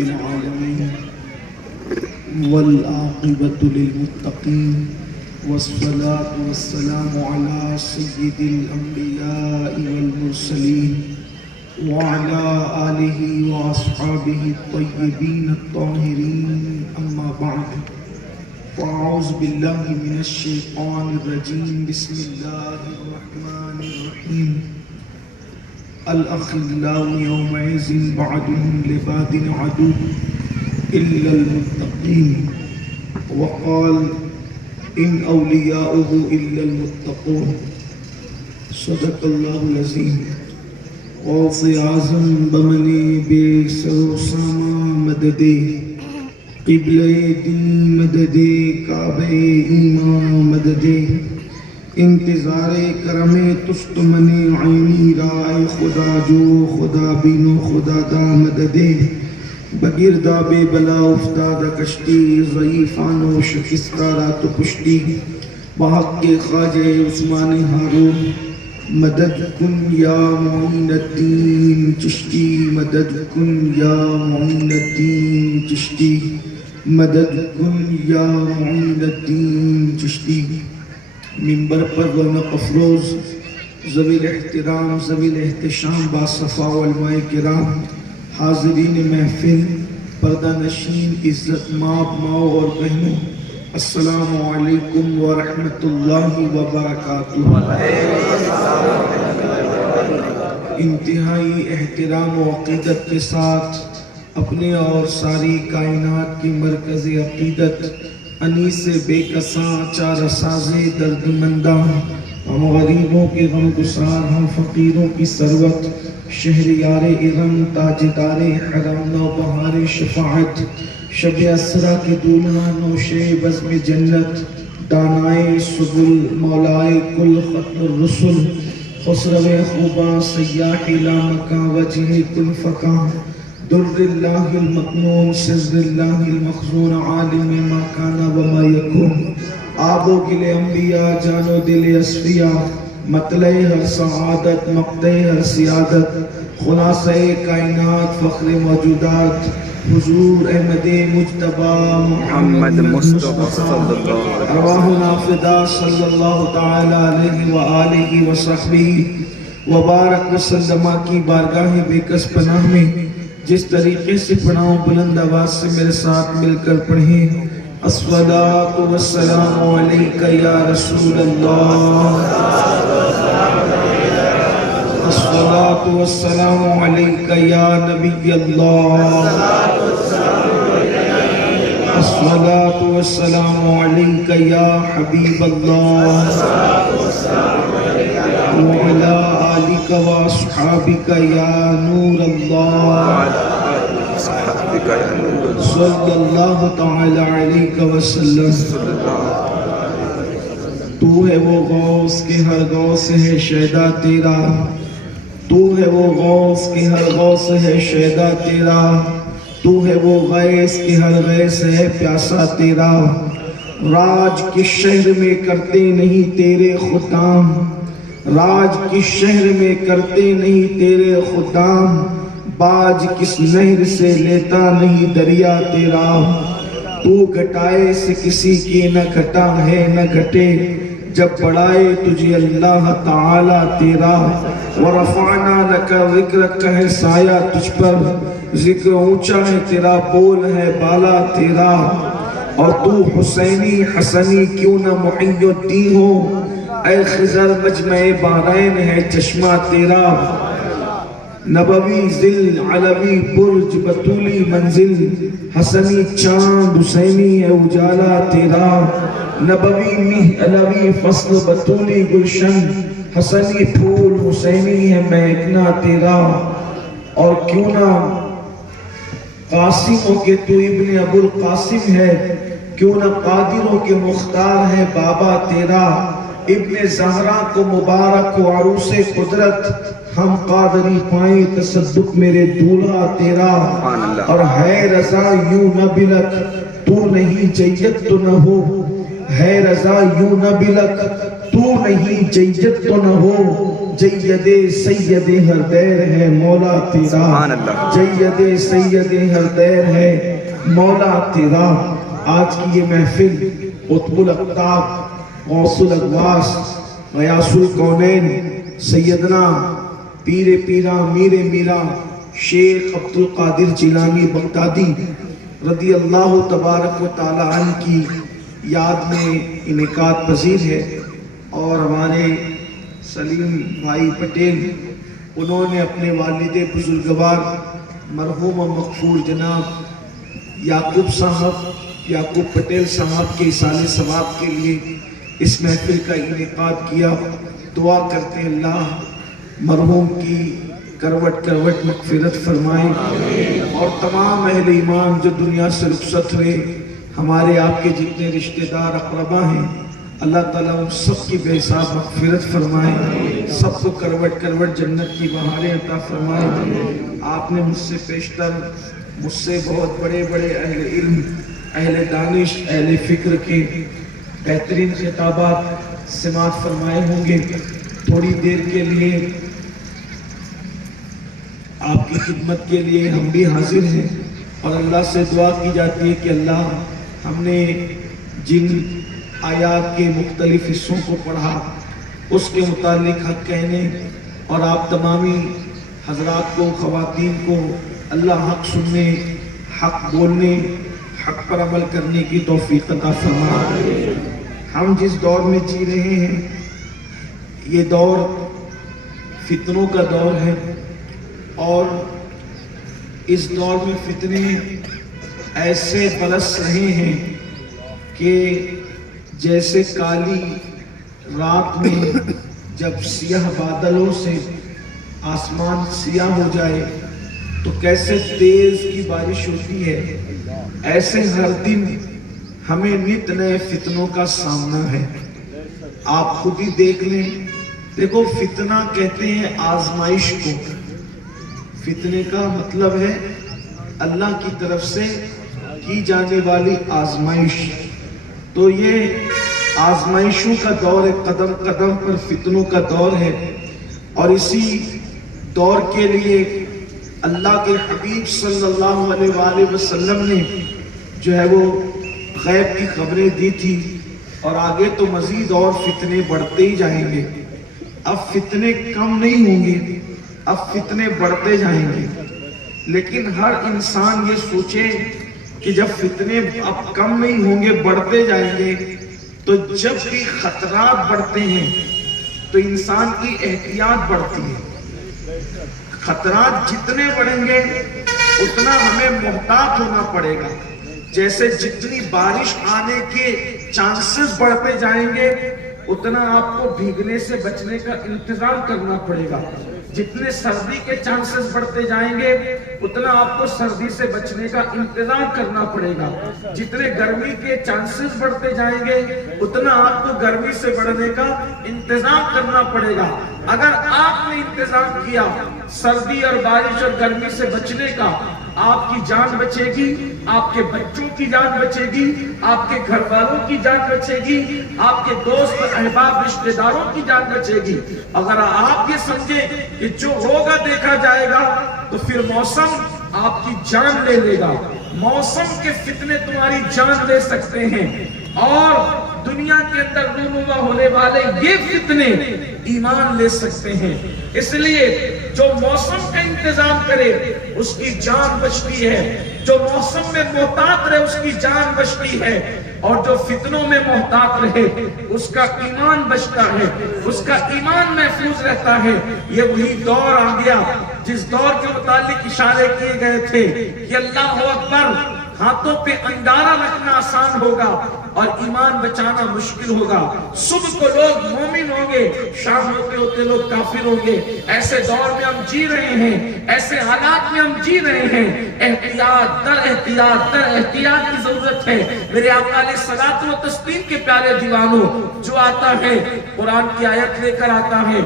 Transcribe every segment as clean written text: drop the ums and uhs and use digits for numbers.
العالمين والعاقبة للمتقين والصلاة والسلام على سيد الأنبياء والمرسلين وعلى آله وأصحابه الطيبين الطاهرين أما بعد فأعوذ بالله من الشيطان الرجيم بسم الله الرحمن الرحيم الأخلاء يومئذ بعضهم لبعض عدو إلا المتقين وقال إن أولياؤه إلا المتقون صدق الله العظيم غوث اعظم بمنی بے سروسامہ مددے قبلِ دین مددے کعبہ ایمان مددے انتظار کرم تست من عینی رائے خدا جو خدا بینو خدا دا مددے بگرداب بلا افتاد کشتی ضعیفان و شکستہ رات پشتی بحق کے خواجہ عثمان ہارون مدد کن یا معین الدین چشتی مدد کن یا معین الدین چشتی مدد کن یا معین الدین چشتی منبر پر رونق افروز ذوی الاحترام ذوی الاحتشام باصفا علماء کرام حاضرین محفل پردہ نشین عزت ماں ماؤں اور بہنوں السلام علیکم ورحمۃ اللہ وبرکاتہ۔ انتہائی احترام و عقیدت کے ساتھ اپنے اور ساری کائنات کی مرکز عقیدت انیس بے کساں چارہ ساز درد منداں ہم غریبوں کے غم گسار ہم فقیروں کی ثروت شہریار ارم تاجدار حرم نوبہار شفاعت شب اسرا کی دولہا نوشے بزم جنت دانائے سبل مولائے کل ختم الرسل خسرو خوباں سیاح لامکاں وجہ کل فکاں در اللہ المکنون سر اللہ المخزون عالم ما کانا وما یکون آب و گل انبیاء جان و دل اصفیاء مطلع ہر سعادت مقطع ہر سیادت خلاصہ کائنات فخر موجودات حضور احمد مجتبی محمد مصطفی صلی اللہ علیہ وسلم ارواحنا فدا صلی اللہ تعالی علیہ وآلہ وصحبہ وبارک وسلم کی بارگاہ بے کس پناہ میں جس طریقے سے پڑھاؤں بلند آواز سے میرے ساتھ مل کر پڑھیں الصلاۃ والسلام علیک یا رسول اللہ الصلاۃ والسلام علیک یا نبی اللہ الصلاۃ والسلام علیک یا حبیب اللہ وعلی آلک واصحابک یا نور اللہ صلی اللہ تعالی علیہ وسلم۔ تو ہے وہ غوث کہ ہر غوث ہے شیدا تیرا تو ہے وہ غوث کہ ہر غوث ہے شیدا تیرا تو ہے وہ غیث کہ ہر غیث ہے پیاسا تیرا راج کس شہر میں کرتے نہیں تیرے خدام راج کس شہر میں کرتے نہیں تیرے خدام باج کس نہر سے لیتا نہیں دریا تیرا تو گھٹائے سے کسی کی نہ گھٹا ہے نہ گھٹے جب بڑھائے تجھے اللہ تعالی تیرا ورفعنا لک ذکرک ہے سایہ تجھ پر ذکر اونچا ہے تیرا بول ہے بالا تیرا اور تو حسینی حسنی کیوں نہ محی الدین ہو اے خضر مجمع بحرین ہے چشمہ تیرا نبوی ذل علوی برج بطولی منزل حسنی چاند حسینی ہے اجالا تیرا نبوی میہ علوی فصل بطولی گلشن حسنی پھول حسینی ہے مہکنا تیرا اور کیوں نہ قاسموں کے تو ابن ابو القاسم ہے کیوں نہ قادروں کے مختار ہے بابا تیرا ابن زہرا کو مبارک و عروس قدرت ہم قادری پائیں تصدق میرے دولہا تیرا اور ہے رضا یوں نہ بلک تو نہیں جیت تو نہ ہو ہے رضا یوں نہ بلک تو نہیں جیت تو نہ ہو جید سید ہر دیر ہے مولا تیرا، جید سید ہر دیر ہے مولا تیرا۔ آج کی یہ محفل قطب الاقطاب، غوث الاغواث، غیاث الکونین، سیدنا پیر پیرا میر میرا شیخ عبد القادر جیلانی بغدادی رضی اللہ تبارک و تعالی عنہ کی یاد میں انعقاد پذیر ہے۔ اور ہمارے سلیم بھائی پٹیل، انہوں نے اپنے والد بزرگوار مرحوم و مغفور جناب یعقوب پٹیل صاحب کے ایصال ثواب کے لیے اس محفل کا انعقاد کیا۔ دعا کرتے ہیں اللہ مرحوم کی کروٹ کروٹ مغفرت فرمائے، اور تمام اہل ایمان جو دنیا سے رخصت ہوئے، ہمارے آپ کے جتنے رشتہ دار اقربا ہیں، اللہ تعالیٰ ان سب کی بے حساب مغفرت فرمائے، سب کو کروٹ کروٹ جنت کی بہاریں عطا فرمائے۔ آپ نے مجھ سے پیشتر، مجھ سے بہت بڑے بڑے اہل علم، اہل دانش، اہل فکر کے بہترین خطابات سماعت فرمائے ہوں گے۔ تھوڑی دیر کے لیے آپ کی خدمت کے لیے ہم بھی حاضر ہیں، اور اللہ سے دعا کی جاتی ہے کہ اللہ ہم نے جن آیات کے مختلف حصوں کو پڑھا اس کے متعلق حق کہنے، اور آپ تمامی حضرات کو، خواتین کو اللہ حق سننے، حق بولنے، حق پر عمل کرنے کی توفیق عطا فرمائے۔ ہم جس دور میں جی رہے ہیں یہ دور فتنوں کا دور ہے، اور اس دور میں فتنے ایسے برس رہے ہیں کہ جیسے کالی رات میں جب سیاہ بادلوں سے آسمان سیاہ ہو جائے تو کیسے تیز کی بارش ہوتی ہے، ایسے ہر دن ہمیں نت نئے فتنوں کا سامنا ہے۔ آپ خود ہی دیکھ لیں، دیکھو فتنہ کہتے ہیں آزمائش کو، فتنے کا مطلب ہے اللہ کی طرف سے کی جانے والی آزمائش۔ تو یہ آزمائشوں کا دور ہے، قدم قدم پر فتنوں کا دور ہے، اور اسی دور کے لیے اللہ کے حبیب صلی اللہ علیہ وآلہ وسلم نے جو ہے وہ غیب کی خبریں دی تھی، اور آگے تو مزید اور فتنے بڑھتے ہی جائیں گے۔ اب فتنے کم نہیں ہوں گے، اب فتنے بڑھتے جائیں گے۔ لیکن ہر انسان یہ سوچے کہ جب فتنے اب کم نہیں ہوں گے، بڑھتے جائیں گے، تو جب بھی خطرات بڑھتے ہیں تو انسان کی احتیاط بڑھتی ہے۔ خطرات جتنے بڑھیں گے اتنا ہمیں محتاط ہونا پڑے گا۔ جیسے جتنی بارش آنے کے چانسز بڑھتے جائیں گے اتنا آپ کو بھیگنے سے بچنے کا انتظام کرنا پڑے گا۔ جتنے سردی کے چانسز بڑھتے جائیں گے اتنا آپ کو سردی سے بچنے کا انتظام کرنا پڑے گا۔ جتنے گرمی کے چانسز بڑھتے جائیں گے اتنا آپ کو گرمی سے بڑھنے کا انتظام کرنا پڑے گا۔ اگر آپ نے انتظام کیا سردی اور بارش اور گرمی سے بچنے کا، آپ کی جان بچے گی، آپ کے بچوں کی جان بچے گی، آپ کے گھر والوں کی جان بچے گی، آپ کے دوست احباب رشتہ داروں کی جان بچے گی۔ اگر آپ یہ سمجھیں کہ جو ہوگا دیکھا جائے گا تو پھر موسم آپ کی جان لے لے گا۔ موسم کے فتنے تمہاری جان لے سکتے ہیں، اور دنیا کے اندر رونما ہونے والے یہ فتنے ایمان لے سکتے ہیں۔ اس لیے جو موسم کا انتظام کرے اس کی جان بچتی ہے، جو موسم میں محتاط رہے اس کی جان بچتی ہے، اور جو فتنوں میں محتاط رہے اس کا ایمان بچتا ہے، اس کا ایمان محفوظ رہتا ہے۔ یہ وہی دور آ گیا جس دور کے متعلق اشارے کیے گئے تھے کہ اللہ اکبر، ہاتھوں پہ انگارہ رکھنا آسان ہوگا اور ایمان بچانا مشکل ہوگا۔ صبح کو لوگ مومن ہوں گے، شام ہوتے ہوتے لوگ کافر ہوں گے۔ ایسے دور میں ہم جی رہے ہیں، ایسے حالات میں ہم جی رہے ہیں۔ احتیاط در احتیاط در احتیاط کی ضرورت ہے۔ میرے آقا علیہ الصلوۃ والتسلیم کے پیارے دیوانوں، جو آتا ہے قرآن کی آیت لے کر آتا ہے،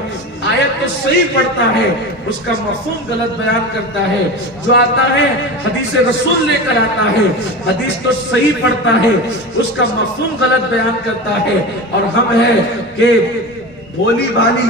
آیت تو صحیح پڑھتا ہے، اس کا مفہوم غلط بیان کرتا ہے۔ جو آتا ہے حدیث رسول لے کر آتا ہے، حدیث تو صحیح پڑھتا ہے، اس کا مفہوم غلط بیان کرتا ہے۔ اور ہم ہیں کہ بھولی بھالی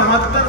72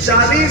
40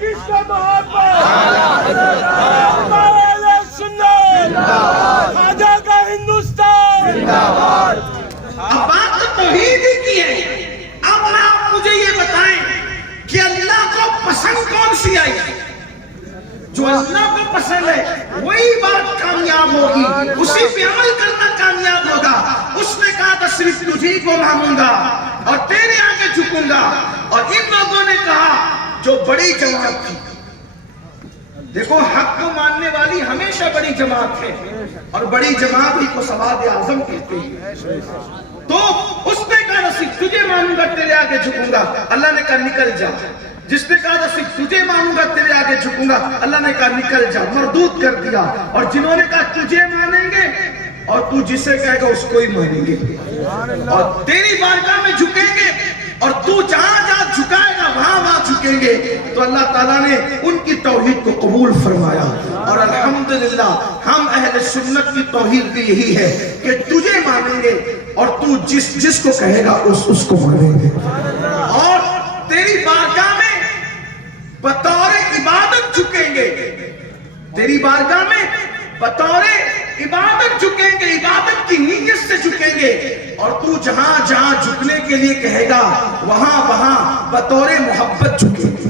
کس کا محبت اہل سنت خواجہ کا ہندوستان. اب بات تو توحید ہی کی ہے. اب آپ مجھے یہ بتائیں کہ اللہ کو پسند کون سی آئی؟ جو اللہ کو پسند ہے وہی بات کامیاب ہوگی, اسی پہ عمل کرنا کامیاب ہوگا. اس نے کہا تھا صرف تجھی کو مانوں گا اور تیرے آگے جھکوں گا. اور ان لوگوں نے کہا جو بڑی جماعت تھی, دیکھو حق کو ماننے والی ہمیشہ بڑی جماعت ہے اور بڑی جماعت ہی کو سواد اعظم کہتے ہیں. تو اس نے کہا صرف تجھے مانوں گا تیرے آگے جھکوں گا. اللہ نے کہا نکل جا. جس نے کہا صرف تجھے مانوں گا تیرے آگے جھکوں گا, اللہ نے کہا نکل جا, مردود کر دیا. اور جنہوں نے کہا تجھے مانیں گے اور تو جسے کہے گا اس کو ہی مانیں گے اور تیری بارگاہ میں جھکیں گے اور تو جہاں جہاں جھکائے گا وہاں وہاں جھکیں گے. تو اللہ تعالیٰ نے ان کی توحید کو قبول فرمایا. اور الحمدللہ ہم اہل سنت کی توحید بھی یہی ہے کہ تجھے مانیں گے اور تو جس کو کہے گا اس کو مانیں گے. اور تیری بارگاہ میں بطور عبادت جھکیں گے, تیری بارگاہ میں بطور عبادت جھکیں گے, عبادت کی نیت سے جھکیں گے. اور تو جہاں جہاں جھکنے کے لیے کہے گا وہاں وہاں بطور محبت جھکیں گے.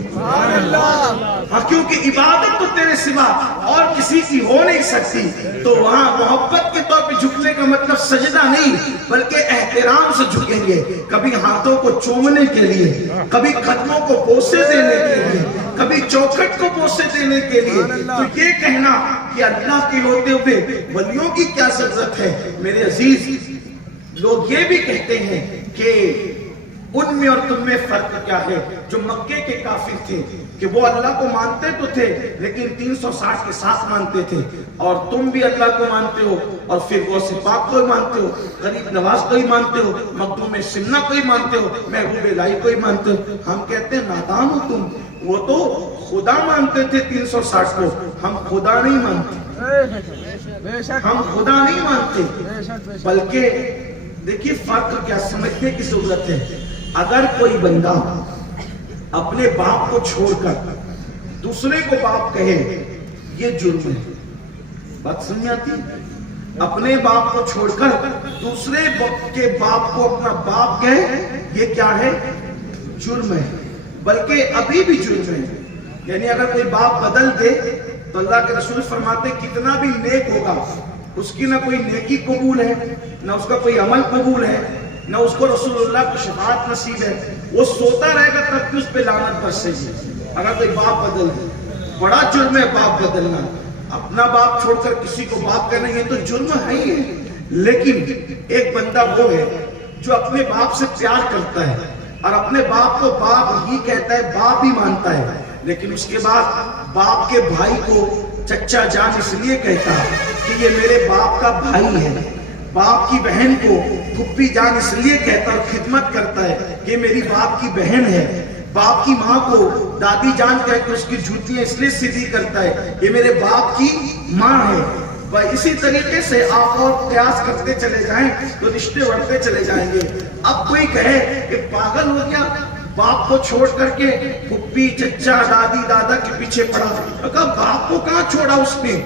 ہاں, کیونکہ عبادت تو تیرے سوا اور کسی کی ہو نہیں سکتی. تو وہاں محبت کے طور پہ جھکنے کا مطلب سجدہ نہیں بلکہ احترام سے جھکیں گے. کبھی ہاتھوں کو چومنے کے لیے, کبھی قدموں کو بوسے دینے کے لیے, کبھی چوکھٹ کو بوسے دینے کے لیے. تو یہ کہنا کہ اللہ کے ہوتے ہوئے ولیوں کی کیا ضرورت ہے. میرے عزیز لوگ یہ بھی کہتے ہیں کہ ان میں اور تم میں فرق کیا ہے. جو مکے کے کافر تھے کہ وہ اللہ کو مانتے تو تھے لیکن 360 کے ساتھ مانتے تھے, اور تم بھی اللہ کو مانتے ہو اور پھر غوث پاک کو ہی مانتے ہو, غریب نواز کو ہی مانتے ہو, مخدوم سمنہ کو ہی مانتے ہو, محبوب الہی کو ہی مانتے ہو. ہم کہتے ہیں نادان ہو تم. وہ تو خدا مانتے تھے 360 کو, ہم خدا نہیں مانتے, ہم خدا نہیں مانتے. بلکہ دیکھیے فرق کیا سمجھنے کی ضرورت ہے. اگر کوئی بندہ اپنے باپ کو چھوڑ کر دوسرے کو باپ کہے یہ جرم ہے. بات سمجھ آتی؟ اپنے باپ کو چھوڑ کر دوسرے کے باپ کو اپنا باپ کہے یہ کیا ہے؟ جرم ہے. بلکہ ابھی بھی جرم ہے. یعنی اگر کوئی باپ بدل دے تو اللہ کے رسول فرماتے کتنا بھی نیک ہوگا اس کی نہ کوئی نیکی قبول ہے, نہ اس کا کوئی عمل قبول ہے, نہ اس کو رسول اللہ کی شفاعت نصیب ہے. وہ سوتا رہے گا تب بھی اس پہ لعنت برسے گی. اگر کوئی باپ بدل دے, بڑا جرم ہے باپ بدلنا. اپنا باپ چھوڑ کر کسی کو باپ کہنا یہ تو جرم ہے ہی ہے. لیکن ایک بندہ وہ ہے جو اپنے باپ سے پیار کرتا ہے اور اپنے باپ کو باپ ہی کہتا ہے, باپ ہی مانتا ہے, لیکن اس کے بعد باپ کے بھائی کو چچا جان اس لیے کہتا ہے کہ یہ میرے باپ کا بھائی ہے. باپ کی بہن کو پھپھی جان اس لیے کہتا اور خدمت کرتا ہے کہ میری باپ کی بہن ہے. باپ کی ماں کو دادی جان کہہ کے اس کی جوتیاں اس لیے سیدھی کرتا ہے یہ میرے باپ کی ماں ہے. اسی طریقے سے آپ اور قیاس کرتے چلے جائیں تو رشتے بڑھتے چلے جائیں گے. اب کوئی کہے کہ پاگل ہو گیا, باپ کو چھوڑ کر کے پھپھی چچا دادی دادا کے پیچھے پڑا. کہا باپ کو کہاں چھوڑا اس نے؟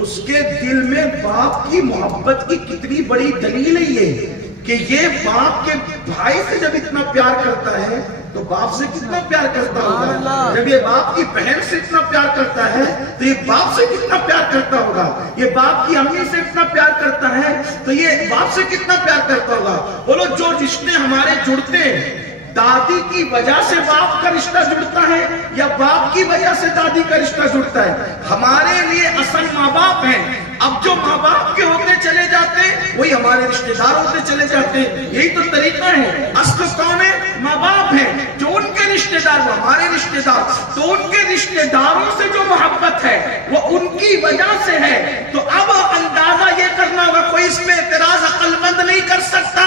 اس کے دل میں باپ کی محبت کی کتنی بڑی دلیل ہے یہ کہ یہ باپ کے بھائی سے جب اتنا پیار کرتا ہے تو باپ سے کتنا پیار کرتا ہوگا. جب یہ باپ کی بہن سے اتنا پیار کرتا ہے تو یہ باپ سے کتنا پیار کرتا ہوگا. یہ باپ کی امی سے اتنا پیار کرتا ہے تو یہ باپ سے کتنا پیار کرتا ہوگا. بولو جو رشتے ہمارے جڑتے ہیں دادی کی وجہ سے باپ کا رشتہ جڑتا ہے یا باپ کی وجہ سے دادی کا رشتہ جڑتا ہے؟ ہمارے لیے اصل ماں باپ ہیں. اب جو ماں باپ کے ہوتے چلے جاتے وہی ہمارے رشتہ دار ہوتے چلے جاتے. یہی تو طریقہ ہے. اصل کون ہے؟ ماں باپ ہیں. جو ان کے رشتہ دار وہ ہمارے رشتہ دار. تو ان کے رشتہ داروں سے جو محبت ہے وہ ان کی وجہ سے ہے. تو اب اندازہ یہ کرنا ہوگا, کوئی اس میں اعتراض عقل مند نہیں کر سکتا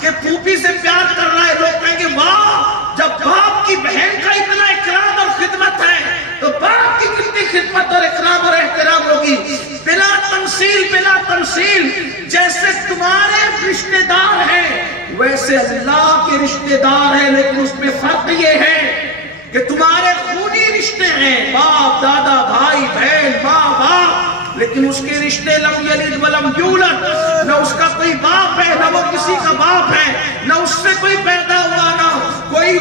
کہ پھوپھی سے پیار کر رہا ہے. لوگ کہیں گے واہ, جب باپ کی بہن کا اتنا اکرام اور خدمت ہے تو باپ کی کتنی خدمت اور اکرام اور احترام ہوگی. بلا تمثیل جیسے تمہارے رشتہ دار ہیں ویسے اللہ کے رشتہ دار ہیں, لیکن اس میں فرق یہ ہے کہ تمہارے خونی رشتے ہیں، باپ دادا بھائی بہن ماں باپ، لیکن اس کے رشتے لم یلد ولم یولد، نہ اس کا کوئی باپ ہے نہ وہ کسی کا باپ ہے، نہ اس سے کوئی پیدا ہوا نہ کوئی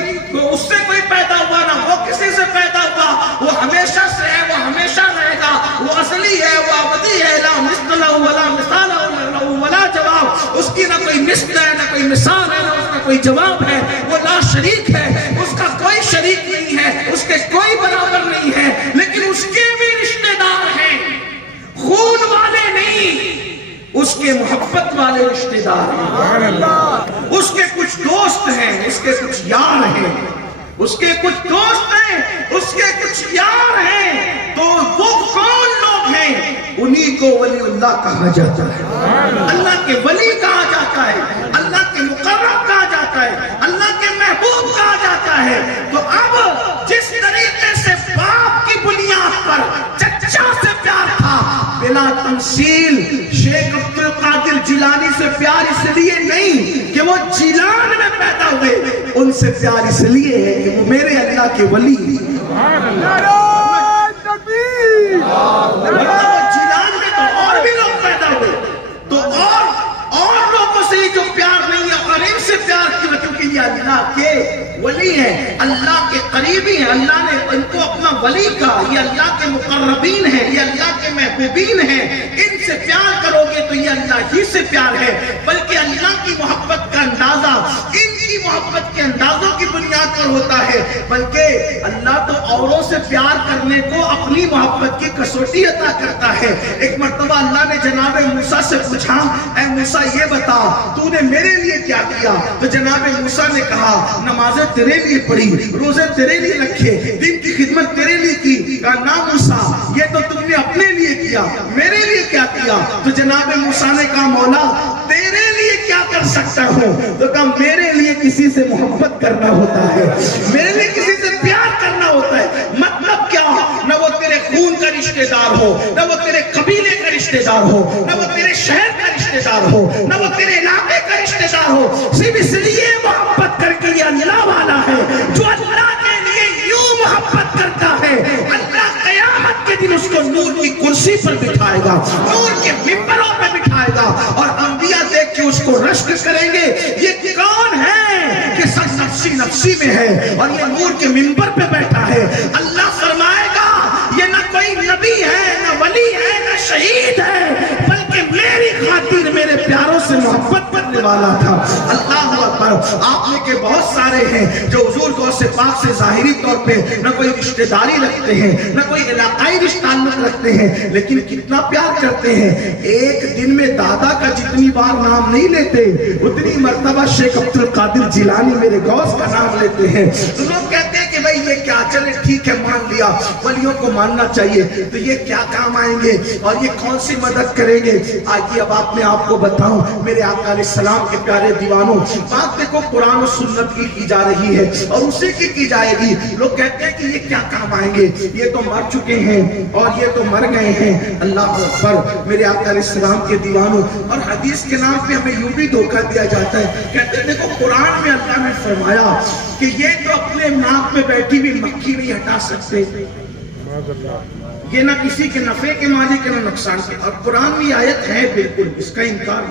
اس سے کوئی پیدا ہوا نہ وہ کسی سے پیدا ہوا، وہ ہمیشہ سے ہے، وہ ہمیشہ رہے گا، وہ اصلی ہے، وہ ابدی ہے، لا مثل له ولا مثال له ولا جواب، اس کی نہ کوئی مثل ہے نہ کوئی مثال ہے نہ اس کا کوئی جواب ہے، وہ لا شریک ہے، اس کا کوئی شریک نہیں ہے، اس کے کوئی برابر نہیں ہے، لیکن اس کے بھی رشتہ دار ہیں، خون والے نہیں، اس کے محبت والے رشتہ دار ہیں، اس کے کچھ دوست ہیں، اس کے کچھ یار ہیں، اس کے کچھ دوست ہیں، اس کے کچھ یار ہیں، تو وہ کون لوگ ہیں؟ انہی کو ولی اللہ کہا جاتا ہے، اللہ کے ولی کہا جاتا ہے، اللہ کے مقرب کہا جاتا ہے، اللہ کے محبوب کہا جاتا ہے۔ تو اب جس طریقے سے باپ کی بنیاد پر چچا سے پیار تھا، بلا تمثیل شیخ عبد القادر جیلانی سے پیار اس لیے نہیں کہ وہ جیلان میں پیدا ہوئے، ان سے پیار اس لیے ہے کہ وہ میرے اللہ کے ولی ہیں۔ جیلان میں تو اور بھی لوگ پیدا ہوئے، تو اور لوگوں سے جو پیار نہیں ہے اور ان سے پیار کیوں؟ کیونکہ یہ اللہ کے ولی ہیں، اللہ کے قریبی ہیں، اللہ نے ان کو اپنا ولی کہا، یہ اللہ کے مقربین ہیں، یہ اللہ کے محبوبین ہیں، ان سے پیار کرو گے تو یہ اللہ ہی سے پیار ہے، بلکہ اللہ کی محبت کا اندازہ ان کی محبت کے اندازوں کی بنیاد پر ہوتا ہے، بلکہ اللہ تو اوروں سے پیار کرنے کو اپنی محبت کی کسوٹی عطا کرتا ہے۔ ایک مرتبہ اللہ نے جناب موسیٰ سے پوچھا، اے موسیٰ یہ بتا تو نے میرے لیے کیا کیا؟ تو جناب موسیٰ نے کہا نمازیں تیرے لیے پڑھی، روزے تیرے لیے رکھے، دین کی خدمت تیرے لیے کی۔ کہا نا موسیٰ یہ تو تم نے اپنے لیے کیا، میرے لیے کیا کیا؟ تو جناب موسیٰ نے کہا مولا تیرے لیے کیا کر سکتا ہوں؟ تو کہا میرے لیے کسی سے محبت کرنا ہوتا ہے، میرے لیے کسی سے پیار کرنا ہوتا ہے۔ مطلب کیا؟ نہ وہ تیرے خون کا رشتہ دار ہو، نہ وہ تیرے قبیلے کا رشتہ دار ہو، نہ وہ تیرے شہر کا رشتہ دار ہو، نہ وہ تیرے علاقے کا رشتہ دار ہو، صرف اس لیے محبت کر کے یہ اللہ والا ہے جو اللہ کے لیے یوں محبت کرتا ہے، اللہ قیامت کے دن اس کو نور کی کرسی پر بٹھائے گا، نور کے ممبروں پہ بٹھائے گا، اور انبیاء دیکھ کے اس کو رشک کریں گے یہ کون ہے کہ سب نفسی نفسی میں ہے اور یہ نور کے ممبر پہ بیٹھا ہے۔ اللہ فرمائے گا یہ نہ کوئی نبی ہے نہ ولی ہے نہ شہید ہے، بلکہ میری خاطر میرے پیاروں سے محبت کرنے والا تھا۔ اللہ اکبر۔ آپ میں کے بہت سارے ہیں جو حضور غوث پاک سے ظاہری طور پہ نہ کوئی رشتہ داری رکھتے ہیں نہ کوئی علاقائی رشتہ تعلق رکھتے ہیں، لیکن کتنا پیار کرتے ہیں۔ ایک دن میں دادا کا جتنی بار نام نہیں لیتے اتنی مرتبہ شیخ عبد القادر جیلانی میرے غوث کا نام لیتے ہیں۔ تو لوگ کہتے ہیں کہ بھئی یہ کیا، چلے ٹھیک ہے مان لیا، ولیوں کو ماننا چاہیے، تو یہ کیا کام آئیں گے اور یہ کون سی مدد کریں گے؟ آئیے اب آپ کو بتاؤں میرے آقا علیہ السلام کے پیارے دیوانوں، بات دیکھو قرآن و سنت کی جا رہی ہے اور اسی کی جائے گی۔ لوگ کہتے ہیں کہ یہ کیا کام آئیں گے، یہ تو مر چکے ہیں اور یہ تو مر گئے ہیں۔ اللہ اکبر۔ میرے آقا علیہ السلام کے دیوانوں، اور حدیث کے نام پہ ہمیں یوں بھی دھوکہ دیا جاتا ہے، کہتے ہیں دیکھو قرآن میں اللہ نے فرمایا کہ یہ تو اپنے ناک میں بیٹھی بھی مکھی نہیں ہٹا سکتے، یہ نہ کسی کے نفع کے مالک ہے نہ نقصان کے۔ اور قرآن میں آیت ہے بالکل اس کا انکار،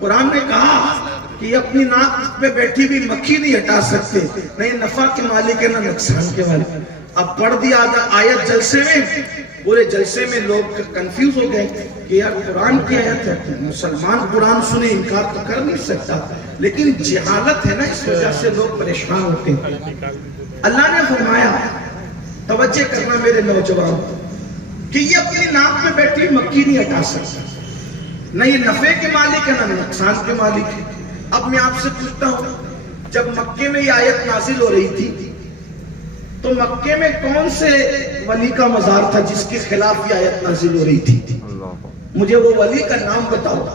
قرآن نے کہا کہ یہ اپنی ناک پہ بیٹھی بھی مکھی نہیں ہٹا سکتے، نہ یہ نفع کے مالک ہے نہ نقصان کے مالک۔ اب پڑھ دیا آیت جلسے میں، پورے جلسے میں لوگ کنفیوز ہو گئے کہ یار قرآن کی آیت ہے، مسلمان قرآن سنے انکار تو کر نہیں سکتا، لیکن جہالت ہے نا اس وجہ سے لوگ پریشان ہوتے ہیں۔ اللہ نے فرمایا توجہ کرنا میرے نوجوان کہ یہ اپنی ناک میں بیٹھی مکھی نہیں ہٹا سکتا، نہ یہ نفع کے مالک ہے نہ نقصان کے مالک ہے۔ اب میں آپ سے پوچھتا ہوں جب مکے میں یہ آیت نازل ہو رہی تھی تو مکے میں کون سے ولی کا مزار تھا جس کے خلاف یہ آیت نازل ہو رہی تھی؟ مجھے وہ ولی کا نام بتاؤ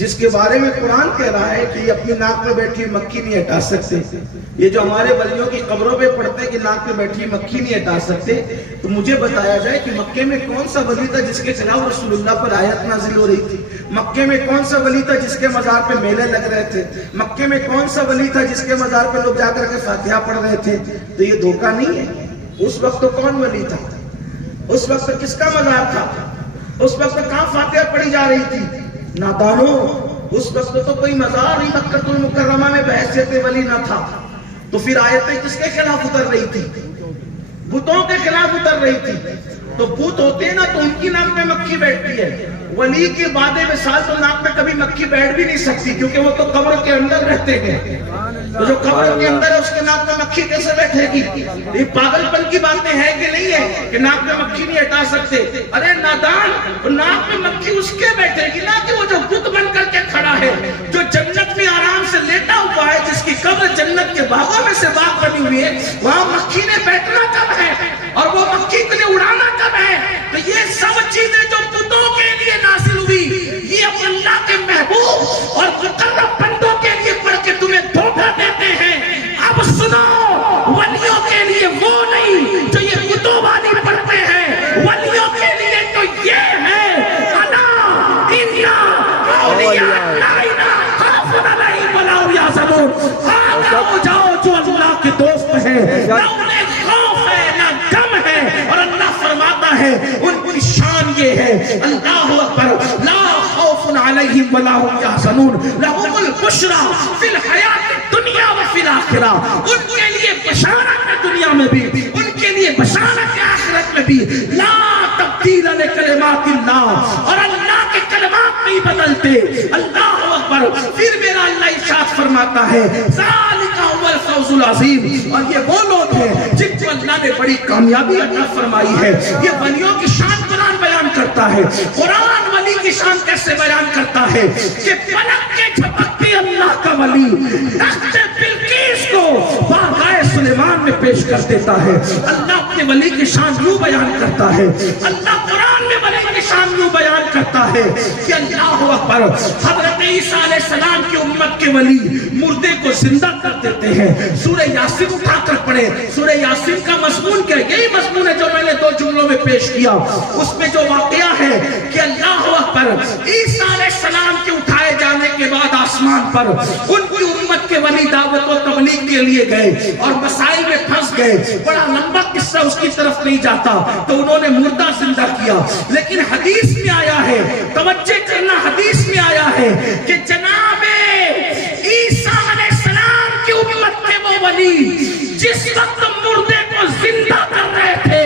جس کے بارے میں قرآن کہہ رہا ہے کہ یہ اپنی ناک میں بیٹھی مکھی نہیں ہٹا سکتے۔ یہ جو ہمارے ولیوں کی قبروں پہ پڑھتے ہیں کہ ناک میں بیٹھی مکھی نہیں ہٹا سکتے، تو مجھے بتایا جائے کہ مکے میں کون سا ولی تھا جس کے خلاف رسول اللہ پر آیت نازل ہو رہی تھی؟ مکے میں کون سا ولی تھا جس کے مزار پہ میلے لگ رہے تھے؟ مکے میں کون سا ولی تھا جس کے مزار پہ لوگ جا کر کے فاتحہ پڑھ رہے تھے؟ تو یہ دھوکہ نہیں ہے، اس وقت تو کون ولی تھا؟ اس وقت کس کا مزار تھا؟ اس وقت کہاں فاتحہ پڑھی جا رہی تھی؟ نادانو، اس وقت تو کوئی مزار ہی مکہ المکرمہ میں بحیثیت ولی نہ تھا. تو پھر آیتیں کس کے خلاف اتر رہی تھی؟ بتوں کے خلاف اتر رہی تھی. تو بت ہوتے ہیں نا تو ان کی ناک میں مکھی بیٹھتی ہے. ولی کے وعدے میں سال تو ناک میں کبھی مکھی بیٹھ بھی نہیں سکتی، کیونکہ وہ تو قبر کے اندر رہتے ہیں. تو جو قبر کے اندر ہے اس کے ناک میں مکھی کیسے بیٹھے گی؟ یہ پاگل پن کی باتیں ہیں کہ نہیں ہے کہ ناک میں مکھی نہیں ہٹا سکتے؟ ارے نادان، ناک میں مکھی اس کے بیٹھے گی نا کہ وہ جو بت بن کر کے کھڑا ہے، جو جنت میں آرام سے لیٹا ہوا ہے، جس کی قبر جنت کے باغوں میں سے باغ بنی ہوئی ہے، وہاں مکھی نے بیٹھنا کب ہے اور وہ مکھی کو نے اڑانا کب ہے؟ تو یہ سب چیزیں جو بتوں کے لیے نازل ہوئی، یہ اب اللہ کے محبوب اور مقرب بندوں کے لیے پڑھ کے تمہیں دھوکہ دیتے ہیں. اب سنو، ولیوں کے لیے وہ نہیں جو یہ بتوں والی پڑھتے ہیں، ولیوں کے لیے تو یہ ہے انا انا اولیاء اللہ خوف علیہم ولا هم یحزنون. آ جاؤ جو اللہ کے دوست ہیں، نہ انہیں خوف ہے نہ غم ہے. اور اللہ فرماتا ہے ان کی شان یہ ہے، اللہ اکبر، لا خوف علیہم ولا هم یحزنون لهم البشرى فی الحیات الدنیا وفی الآخرہ. ان کے لیے بشارت ہے دنیا میں بھی، ان کے لیے بشارت ہے آخرت میں بھی. لا تبدیل لکلمات اللہ، اور اللہ کے کلمات نہیں بدلتے. اللہ اکبر. پھر میرا اللہ ارشاد فرماتا ہے ذالک هو الفوز العظیم. اور یہ وہ لوگ ہیں جن کو اللہ نے بڑی کامیابی عطا فرمائی ہے. یہ ولیوں کی شان قرآن بیان کرتا ہے. قرآن ولی کی شان کیسے بیان کرتا ہے کہ پلک کے جھپکتے اللہ کا ولی تخت بلقیس کو بارگاہ سلیمان میں پیش کر دیتا ہے. اللہ اپنے ولی کی شان یوں بیان کرتا ہے، اللہ قرآن میں ولی کی شان یوں بیان کرتا ہے کہ اللہ اکبر. حضرت عیسیٰ علیہ السلام کی امت کے ولی مردے کو زندہ کر دیتے ہیں. سورہ یاسین اٹھا کر پڑھے. سورہ یاسین کا مضمون کیا؟ یہی مضمون ہے جو میں نے 2 جملوں میں پیش کیا. اس میں جو واقعہ ہے کہ اللہ اکبر، عیسیٰ علیہ السلام کے اٹھائے جانے کے بعد آسمان پر ان کی امت کے ولی دعوت و تبلیغ کے لیے گئے اور مسائل میں پھنس گئے. بڑا لمبا قصہ، اس کی طرف نہیں جاتا. تو انہوں نے مردہ زندہ کیا. لیکن حدیث میں آیا ہے، توجہ کرنا، حدیث میں آیا ہے کہ جناب عیسیٰ علیہ السلام کی امت کے وہ ولی جس وقت مردے کو زندہ کر رہے تھے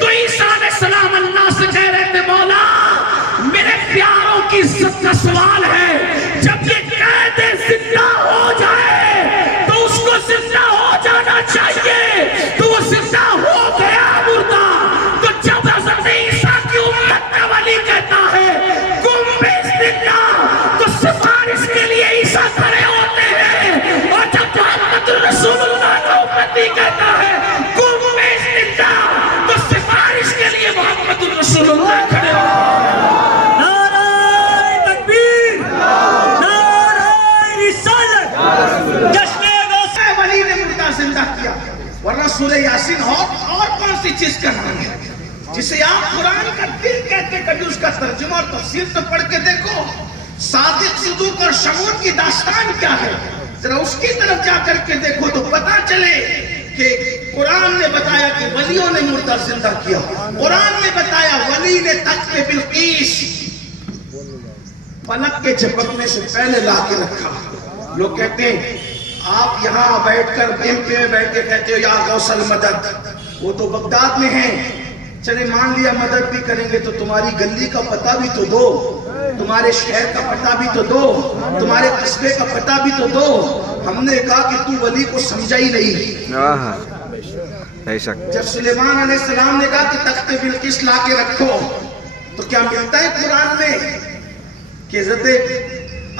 تو عیسیٰ علیہ السلام اللہ سے کہہ رہے تھے مولا میرے پیاروں کی عزت کا سوال ہے، جب یہ قید زندہ ہو جائے تو اس کو زندہ ہو جانا چاہیے. تو وہ زندہ ہو گیا مردہ. تو جب حضرت عیسیٰ کی امت کا ولی کہتا ہے گم بے زندہ، تو سفارش کے لیے عیسیٰ کھڑے ہوتے ہیں. اور جب محمد رسول اللہ کا امتی کہتا ہے گم بے زندہ، تو سفارش کے لیے محمد رسول اللہ کھڑے ہوتے ہیں. زندہ کیا. ورنہ سورہ یاسین اور کون سی چیز کا نام ہے جسے آپ قرآن کا دل کہتے، کبھی اس کا ترجمہ اور تفسیر تو پڑھ کے دیکھو. صادق صدوق اور شمول کی داستان کیا ہے، ذرا اس کی طرف جا کر کے دیکھو تو پتا چلے کہ قرآن نے بتایا کہ ولیوں نے مردہ زندہ کیا. قرآن نے بتایا ولی نے تخت بلقیس پلک کے جھپکنے سے پہلے لا کے رکھا. لوگ کہتے ہیں آپ یہاں بیٹھ کر ایم پی میں بیٹھ کے کہتے ہو یا غوث المدد، وہ تو بغداد میں ہیں. چلے مان لیا مدد بھی کریں گے تو تمہاری گلی کا پتہ بھی تو دو، تمہارے شہر کا پتہ بھی تو دو، تمہارے قصبے کا پتہ بھی تو دو. ہم نے کہا کہ تو ولی کو سمجھا ہی نہیں. جب سلیمان علیہ السلام نے کہا کہ تخت بلقیس لا کے رکھو تو کیا ملتا ہے قرآن میں کہ حضرت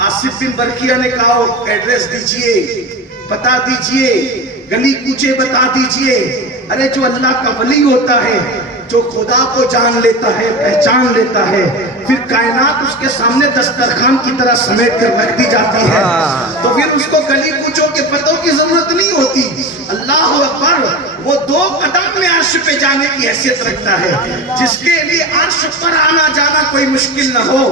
آصف بن برقیہ نے کہا ایڈریس دیجئے، بتا دیجئے، گلی کوچے بتا دیجئے. ارے جو اللہ کا ولی ہوتا ہے، جو خدا کو جان لیتا ہے، پہچان لیتا ہے، پھر کائنات اس کے سامنے دسترخوان کی طرح سمیٹ کر رکھ دی جاتی ہے. تو پھر اس کو گلی کوچوں کے پتوں کی ضرورت نہیں ہوتی. اللہ اکبر. وہ وہ 2 قدم میں عرش پہ جانے کی حیثیت رکھتا ہے. جس کے لیے عرش پر آنا جانا کوئی مشکل نہ ہو،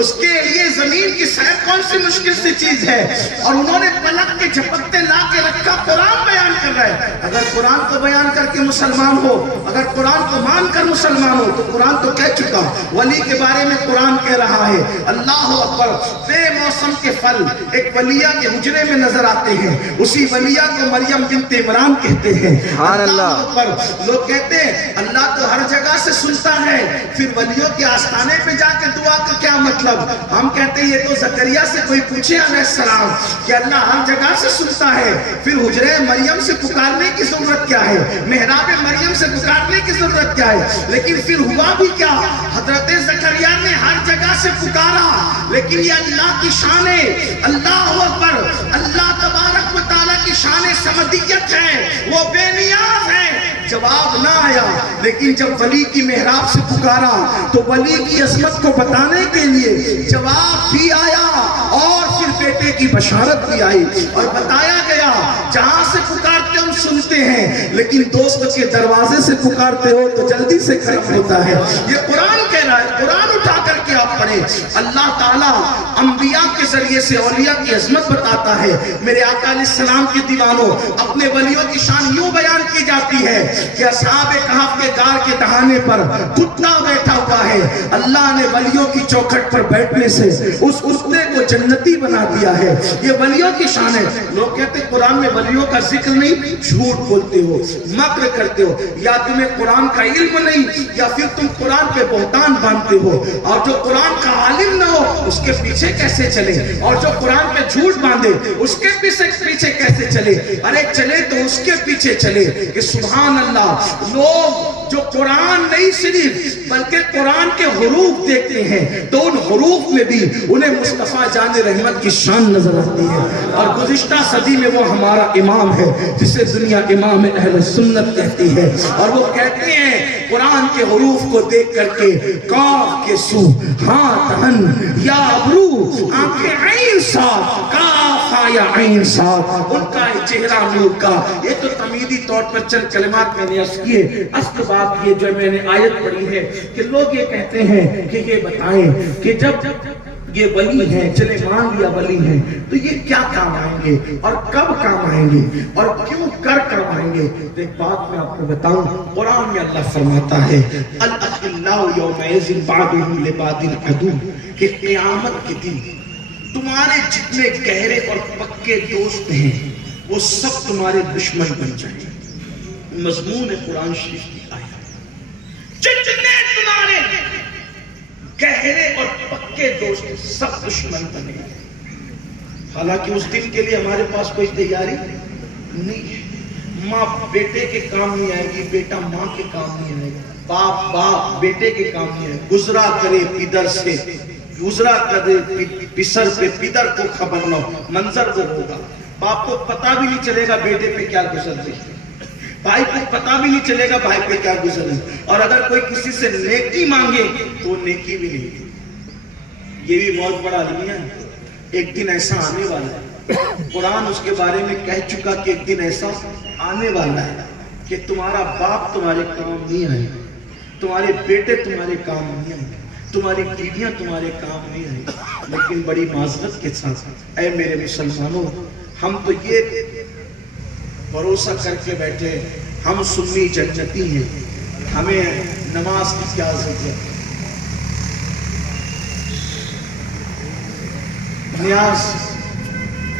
اس کے لیے زمین کی سیر کون سی مشکل سی چیز ہے. اور انہوں نے پلک کے جھپکتے لا کے رکھا. قرآن بیان کر رہا ہے. اگر قرآن کو بیان کر کے مسلمان ہو، اگر قرآن کو مان کر مسلمان ہو، تو قرآن تو کہہ چکا. ولی کے بارے میں قرآن کہہ رہا ہے اللہ اکبر، بے موسم کے پھل ایک ولیہ کے حجرے میں نظر آتے ہیں. اسی ولیہ کو مریم بنت عمران کہتے ہیں. اللہ اکبر. لوگ کہتے ہیں اللہ تو ہر جگہ سے سنتا ہے، پھر ولیوں کے آستانے پہ جا کے دعا کا کیا مطلب؟ ہم کہتے ہیں یہ تو زکریا سے کوئی پوچھے علیہ السلام کہ اللہ ہر جگہ سے سنتا ہے، پھر حجرے مریم سے پکارنے کی ضرورت کیا ہے؟ محراب مریم سے پکارنے کی ضرورت کیا ہے؟ لیکن پھر ہوا بھی کیا؟ حضرت زکریا نے ہر جگہ سے پکارا، لیکن یہ اللہ کی شان ہے. اللہ اکبر. اللہ تبارک و تعالیٰ کی شان سمدیت ہے، وہ بے نیاز ہے. جواب نہ آیا، لیکن جب ولی کی محراب سے پکارا تو ولی کی عظمت کو بتانے کے لیے جواب بھی آیا، اور پھر بیٹے کی بشارت بھی آئی. اور بتایا گیا جہاں سے پکارتے ہم سنتے ہیں، لیکن دوست کے دروازے سے پکارتے ہو تو جلدی سے ختم ہوتا ہے. یہ قرآن کہہ رہا ہے. قرآن اٹھا کر کے آپ پڑھیں. اللہ تعالیٰ انبیاء کے ذریعے سے اولیاء کی عظمت بتاتا ہے. میرے آقا علیہ السلام کے دیوانوں، اپنے ولیوں کی شان یوں بیان کی جاتی ہے کہ اصحاب کہف کے غار کے دہانے پر کتا بیٹھا ہوا ہے. اللہ نے ولیوں کی چوکھٹ پر بیٹھنے سے اس کتے کو جنتی بنا دیا ہے. یہ ولیوں کی شان ہے. لوگ کہتے ہیں قرآن میں ولیوں کا ذکر نہیں، جھوٹ بولتے ہو، مکر کرتے ہو، یا تمہیں قرآن کا علم نہیں، یا پھر تم قرآن پہ بہتان باندھتے ہو. اور جو قرآن کا عالم نہ ہو اس کے پیچھے کیسے چلے، اور جو قرآن پہ جھوٹ باندھے اس کے پیچھے کیسے چلے؟ ارے چلے تو اس کے پیچھے چلے کہ سبحان اللہ. لوگ جو قرآن نہیں صرف بلکہ قرآن کے حروف دیکھتے ہیں تو ان حروف میں بھی انہیں مصطفیٰ جان رحمت کی شان نظر آتی ہے. اور گزشتہ صدی میں وہ ہمارا امام ہے جسے دنیا امام اہل سنت کہتی ہے. اور وہ کہتے ہیں قرآن کے حروف کو دیکھ کر کے کاف کے سو، ہاں تہن یا ابرو، آنکھیں عین صاد، کاف یا عین صاد، ان کا چہرہ نور کا. یہ تو تمیدی طور پر چند کلمات میں نے عرض کیے. اصل بات یہ جو میں نے آیت پڑھی ہے کہ لوگ یہ کہتے ہیں کہ یہ بتائیں کہ جب یہ ولی ہیں، چلے مان لیا ولی ہیں، تو یہ کیا کام آئیں گے اور کب کام آئیں گے اور کیوں کر کام آئیں گے؟ تو ایک بات میں آپ کو بتاؤں، قرآن میں اللہ فرماتا ہے الاخلاء یومئذ بعضهم لبعض عدو، کہ قیامت کے دن تمہارے جتنے گہرے اور پکے دوست ہیں وہ سب تمہارے دشمن بن جائیں. مضمون قرآن شریف کی آیت. جتنے تمہارے گہرے اور پکے دوست سب دشمن بنے. حالانکہ اس دن کے لیے ہمارے پاس کوئی تیاری نہیں ہے. ماں بیٹے کے کام نہیں آئے گی، بیٹا ماں کے کام نہیں آئے گا، باپ بیٹے کے کام نہیں آئے گا. گزرا کرے پیدر سے، گزرا کرے پسر پہ، پیدر کو خبر نہ ہو، منظر وہ ہوگا. باپ کو پتا بھی نہیں چلے گا بیٹے پہ کیا گزر رہی ہے، بھائی کو پتا بھی نہیں چلے گا بھائی پہ کیا گزر رہی ہے. اور اگر کوئی کسی سے نیکی مانگے تو نیکی بھی نہیں. یہ بھی بہت بڑا المیہ ہے. ایک دن ایسا آنے والا ہے، قرآن اس کے بارے میں کہہ چکا کہ ایک دن ایسا آنے والا ہے کہ تمہارا باپ تمہارے کام نہیں آئے گا، تمہارے بیٹے تمہارے کام نہیں آئے گا، تمہاری بیویاں تمہارے کام نہیں آئے گا. لیکن بڑی معذرت کے ساتھ اے میرے مسلمانوں، ہم تو یہ بھروسہ کر کے بیٹھے ہم سنی جنتی ہیں، ہمیں نماز کی کیا ضرورت ہے؟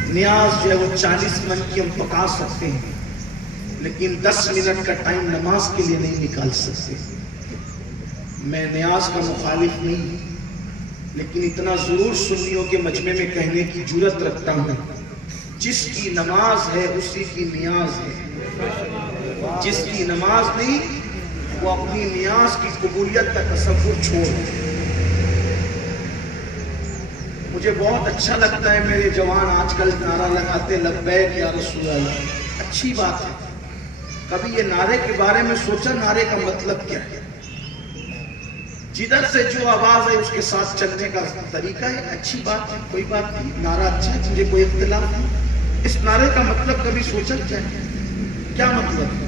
نیاز جو ہے وہ 40 من کی ہم پکا سکتے ہیں، لیکن 10 منٹ کا ٹائم نماز کے لیے نہیں نکال سکتے. میں نیاز کا مخالف نہیں، لیکن اتنا ضرور سنیوں کے مجمع میں کہنے کی جرات رکھتا ہوں، جس کی نماز ہے اسی کی نیاز ہے. جس کی نماز نہیں وہ اپنی نیاز کی قبولیت کا تصور چھوڑ. مجھے بہت اچھا لگتا ہے میرے جوان آج کل نعرہ لگاتے لبیک یا رسول اللہ. اچھی بات ہے. کبھی یہ نعرے کے بارے میں سوچا نعرے کا مطلب کیا ہے؟ جدھر سے جو آواز ہے اس کے ساتھ چلنے کا طریقہ ہے. اچھی بات ہے، کوئی بات نہیں، نعرہ اچھا ہے، مجھے کوئی اختلاف نہیں. اس نعرے کا مطلب کبھی سوچا کیا ہے؟ کیا مطلب؟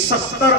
70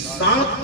7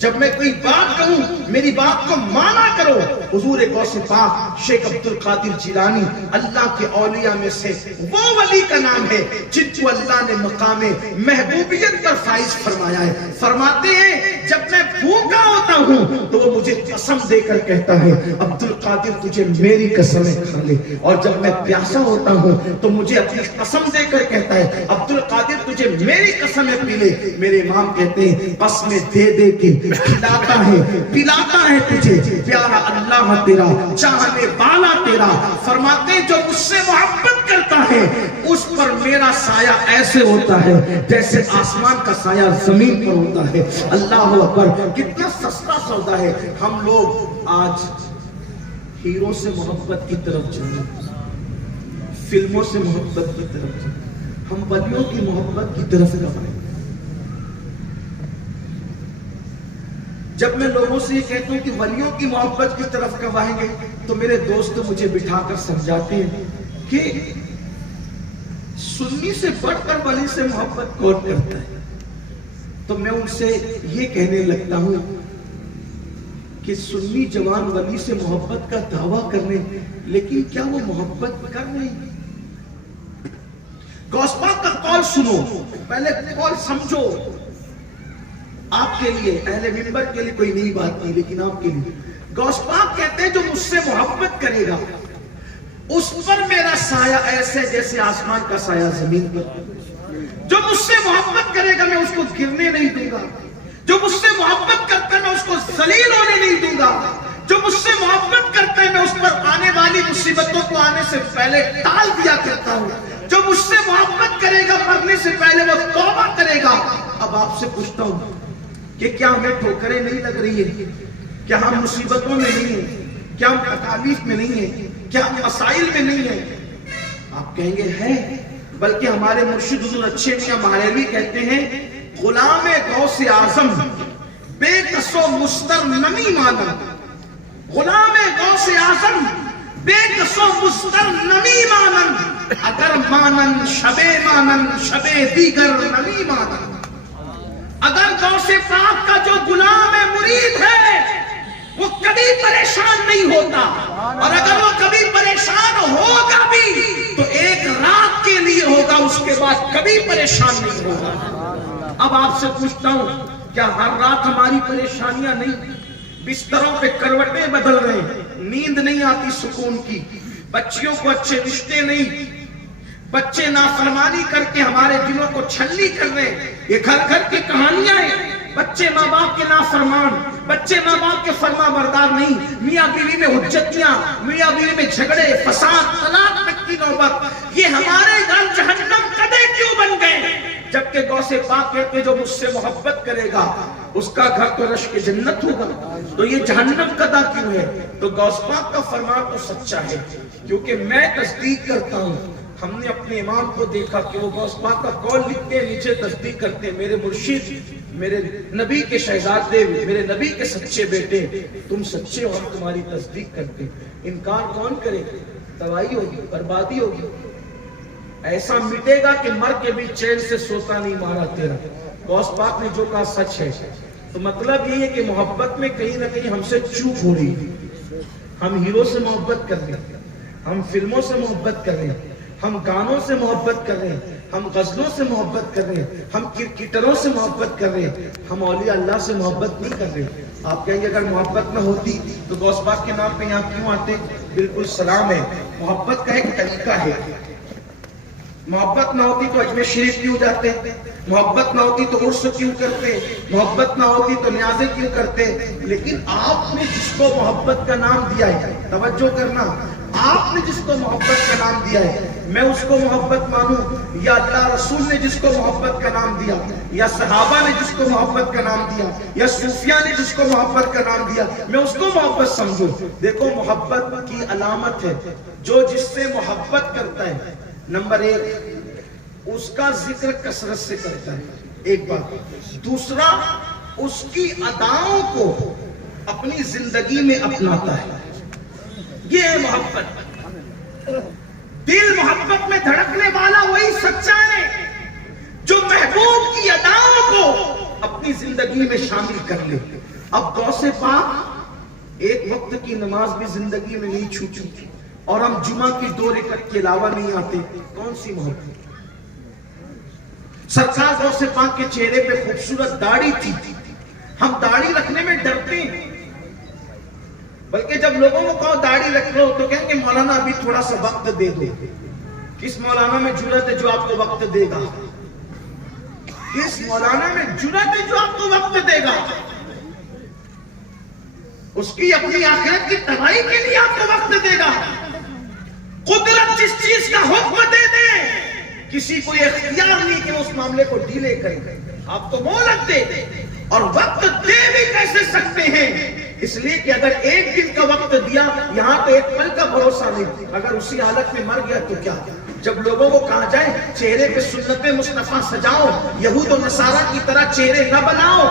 جب میں کوئی بات کہوں میری بات کو مانا کرو. حضور غوث پاک شیخ عبد القادر جیلانی اللہ کے اولیاء میں سے وہ ولی کا نام ہے جن کو اللہ نے مقام محبوبیت پر فائز فرمایا ہے. فرماتے ہیں جب میں بھوکا ہوتا ہوں تو وہ مجھے قسم دے کر کہتا ہے عبد القادر تجھے میری قسمیں کھا لے, اور جب میں پیاسا ہوتا ہوں تو مجھے اپنی قسم دے کر کہتا ہے عبد القادر تجھے میری قسمیں پی لے. میرے امام کہتے ہیں قسمیں دے دے کے پلاتا ہے تجھے پیارا اللہ تیرا, چاہنے والا تیرا. فرماتے ہیں جو مجھ سے محبت کرتا ہے اس پر میرا سایہ ایسے ہوتا ہے جیسے آسمان کا سایہ زمین پر ہوتا ہے. اللہ اکبر, کتنا سستا سودا ہے. ہم لوگ آج ہیرو سے محبت کی طرف چلیں, فلموں سے محبت کی طرف چلیں, ہم ولیوں کی محبت کی طرف گوائیں. جب میں لوگوں سے یہ کہتا ہوں کہ ولیوں کی محبت کی طرف گواہیں گے تو میرے دوست مجھے بٹھا کر سمجھاتے ہیں کہ سنی سے بڑھ کر ولی سے محبت کون کرتا ہے. تو میں ان سے یہ کہنے لگتا ہوں کہ سنی جوان ولی سے محبت کا دعویٰ کرنے, لیکن کیا وہ محبت کر رہے ہیں؟ غوث پاک کا قول سنو, پہلے قول سمجھو. آپ کے لیے اہل منبر کے لیے کوئی نئی بات نہیں, لیکن آپ کے لیے غوث پاک کہتے ہیں جو مجھ سے محبت کرے گا اس پر میرا سایہ ایسے جیسے آسمان کا سایہ زمین پر. جو مجھ سے محبت کرے گا میں اس کو گرنے نہیں دوں گا. جو مجھ سے محبت کرتا ہے میں اس کو ذلیل ہونے نہیں دوں گا. جو مجھ سے محبت کرتا ہے میں اس پر آنے والی مصیبتوں کو آنے سے پہلے ٹال دیا کرتا ہوں. جو مجھ سے محبت کرے گا مرنے سے پہلے وہ توبہ کرے گا. اب آپ سے پوچھتا ہوں کہ کیا ہمیں ٹھوکریں نہیں لگ رہی ہیں؟ کیا ہم مصیبتوں میں نہیں ہیں؟ کیا ہم تکالیف میں نہیں ہیں؟ کیا ہم مسائل میں نہیں ہیں؟ آپ کہیں گے ہے, بلکہ ہمارے مرشد حضور اچھے میاں مہروی کہتے ہیں غلام غوث اعظم بے کس و مستر نمی مانن. غلام غوث اعظم بے کس و مستر نمی مانن, اگر مانن شب دیگر نمی مانن. اگر غوث پاک کا جو غلام مرید ہے وہ کبھی پریشان نہیں ہوتا, اور اگر وہ کبھی پریشان ہوگا بھی تو ایک رات کے لیے ہوگا, اس کے بعد کبھی پریشان نہیں ہوگا. اب آپ سے پوچھتا ہوں کیا ہر رات ہماری پریشانیاں نہیں؟ بستروں پہ کروٹیں بدل رہے ہیں, نیند نہیں آتی سکون کی, بچیوں کو اچھے رشتے نہیں, بچے نافرمانی کر کے ہمارے دلوں کو چھلنی کر رہے ہیں. یہ گھر گھر کی کہانیاں ہیں. بچے ماں باپ کے نافرمان, بچے ماں باپ کے فرما بردار نہیں, میاں بیوی میں حجتیاں, میاں بیوی میں جھگڑے, فساد, طلاق تک کی نوبت. یہ ہمارے گھر جہنم کدے کیوں بن گئے؟ جبکہ غوث پاک کہتے جو مجھ سے محبت کرے گا اس کا گھر تو رشک جنت ہوگا, تو یہ جہنم کدا کیوں ہے؟ تو غوث پاک کا فرمان تو سچا ہے, کیونکہ میں تصدیق کرتا ہوں. ہم نے اپنے امام کو دیکھا کہ وہ غوث پاک کا قول لکھتے ہیں, نیچے تصدیق کرتے ہیں میرے مرشد, میرے نبی کے شہزادے, میرے نبی کے سچے بیٹے, تم سچے ہو, ہم تمہاری تصدیق کرتے. انکار کون کرے؟ تباہی ہوگی, بربادی ہوگی. ایسا مٹے گا کہ مر کے بھی چین سے سوتا نہیں مارا تیرا. غوث پاک نے جو کہا سچ ہے. تو مطلب یہ ہے کہ محبت میں کہیں نہ کہیں ہم سے چوک ہو رہی ہے. ہم ہیرو سے محبت کر رہے ہیں, ہم فلموں سے محبت کر رہے ہیں, ہم گانوں سے محبت کر رہے ہیں, ہم غزلوں سے محبت کر رہے ہیں, ہم کرکٹروں سے محبت کر رہے ہیں, ہم اولیاء اللہ سے محبت نہیں کر رہے. آپ کہیں گے اگر محبت نہ ہوتی تو غوث پاک کے نام پہ یہاں کیوں آتے؟ بالکل سلام ہے. محبت کا ایک طریقہ ہے. محبت نہ ہوتی تو اجمیر شریف کیوں جاتے؟ محبت نہ ہوتی تو عرس کیوں کرتے؟ محبت نہ ہوتی تو نیازیں کیوں کرتے؟ لیکن آپ نے جس کو محبت کا نام دیا ہے, توجہ کرنا, آپ نے جس کو محبت کا نام دیا ہے میں اس کو محبت مانوں, یا اللہ رسول نے جس کو محبت کا نام دیا, یا صحابہ نے جس کو محبت کا نام دیا, یا صوفیاء نے جس کو محبت کا نام دیا, میں اس کو محبت سمجھوں. دیکھو محبت کی علامت ہے جو جس سے محبت کرتا ہے, نمبر ایک اس کا ذکر کثرت سے کرتا ہے, ایک بات. دوسرا اس کی اداؤں کو اپنی زندگی میں اپناتا ہے. یہ ہے محبت. دل محبت میں دھڑکنے والا وہی سچا ہے جو محبوب کی اداؤں کو اپنی زندگی زندگی میں شامل کر لے. اب غوث پاک ایک وقت کی نماز بھی زندگی میں نہیں چھوٹی اور ہم جمعہ کی 2 رکعت کے علاوہ نہیں آتے. کون سی محبت. سرکار غوث پاک کے چہرے پہ خوبصورت داڑھی تھی. ہم داڑھی رکھنے میں ڈرتے ہیں, بلکہ جب لوگوں کو کہو داڑھی رکھ لو تو کہیں گے مولانا ابھی تھوڑا سا وقت دے دو. کس مولانا میں جرأت ہے جو آپ کو وقت دے گا؟ کس مولانا میں جرأت ہے جو آپ کو وقت دے گا؟ اس کی اپنی آخرت کی تباہی کے لیے آپ کو وقت دے گا. قدرت جس چیز کا حکم دے دے کسی کو یہ اختیار نہیں کہ اس معاملے کو ڈیلے کرے. آپ تو مہلت دے اور وقت دے بھی کیسے سکتے ہیں؟ اس لیے کہ اگر ایک دن کا وقت دیا, یہاں تو ایک پل کا بھروسہ نہیں. اگر اسی حالت میں مر گیا تو کیا؟ جب لوگوں کو کہا جائے چہرے پہ سنت مصطفیٰ سجاؤ, یہود و نصارہ کی طرح چہرے نہ بناؤ,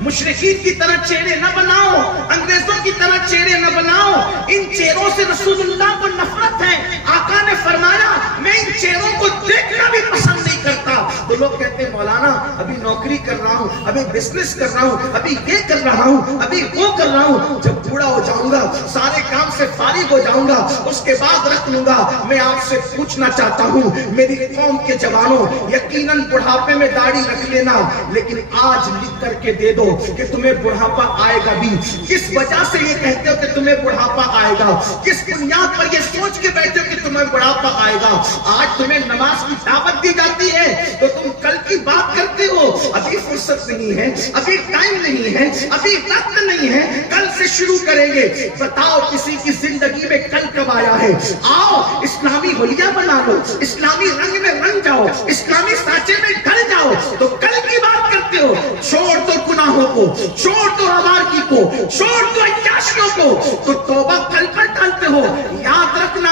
مشرکین کی طرح چہرے نہ بناؤ, انگریزوں کی طرح چہرے نہ بناؤ, ان چہروں سے رسول اللہ کو نفرت ہے. آقا نے فرمایا میں ان چہروں کو دیکھنا بھی پسند نہیں کرتا. تو لوگ کہتے ہیں مولانا ابھی نوکری کر رہا ہوں, ابھی بزنس کر رہا ہوں, ابھی یہ کر رہا ہوں, ابھی وہ کر رہا ہوں, جب بوڑھا ہو جاؤں گا, سارے کام سے فارغ ہو جاؤں گا, اس کے بعد رکھ لوں گا. میں آپ سے پوچھنا چاہتا ہوں میری قوم کے جوانوں, یقیناً بڑھاپے میں داڑھی رکھ لینا, لیکن آج لکھ کر کے دے دو کہ تمہیں بڑھاپا آئے گا بھی. کس وجہ سے یہ کہتے ہو کہ تمہیں بڑھاپا آئے گا؟ کس بنیاد پر یہ سوچ کے بیٹھے ہو کہ تمہیں بڑھاپا آئے گا؟ آج تمہیں نماز کی دعوت دی جاتی ہے تو تم کل کی بات کرتے ہو. ابھی فرصت نہیں ہے, ابھی ٹائم نہیں ہے, ابھی وقت نہیں ہے, کل سے شروع کریں گے. بتاؤ کسی کی زندگی میں کل کب آیا ہے؟ آؤ اسلامی حلیہ بنا لو, اسلامی رنگ میں رنگ جاؤ, اسلامی سانچے میں ڈھل جاؤ, تو کل کی بات کرتے ہو. چھوڑ دو گناہوں کو, چھوڑ دو آوارگی کو, چھوڑ دو عیاشیوں کو, تو توبہ کل پر ڈالتے ہو. یاد رکھنا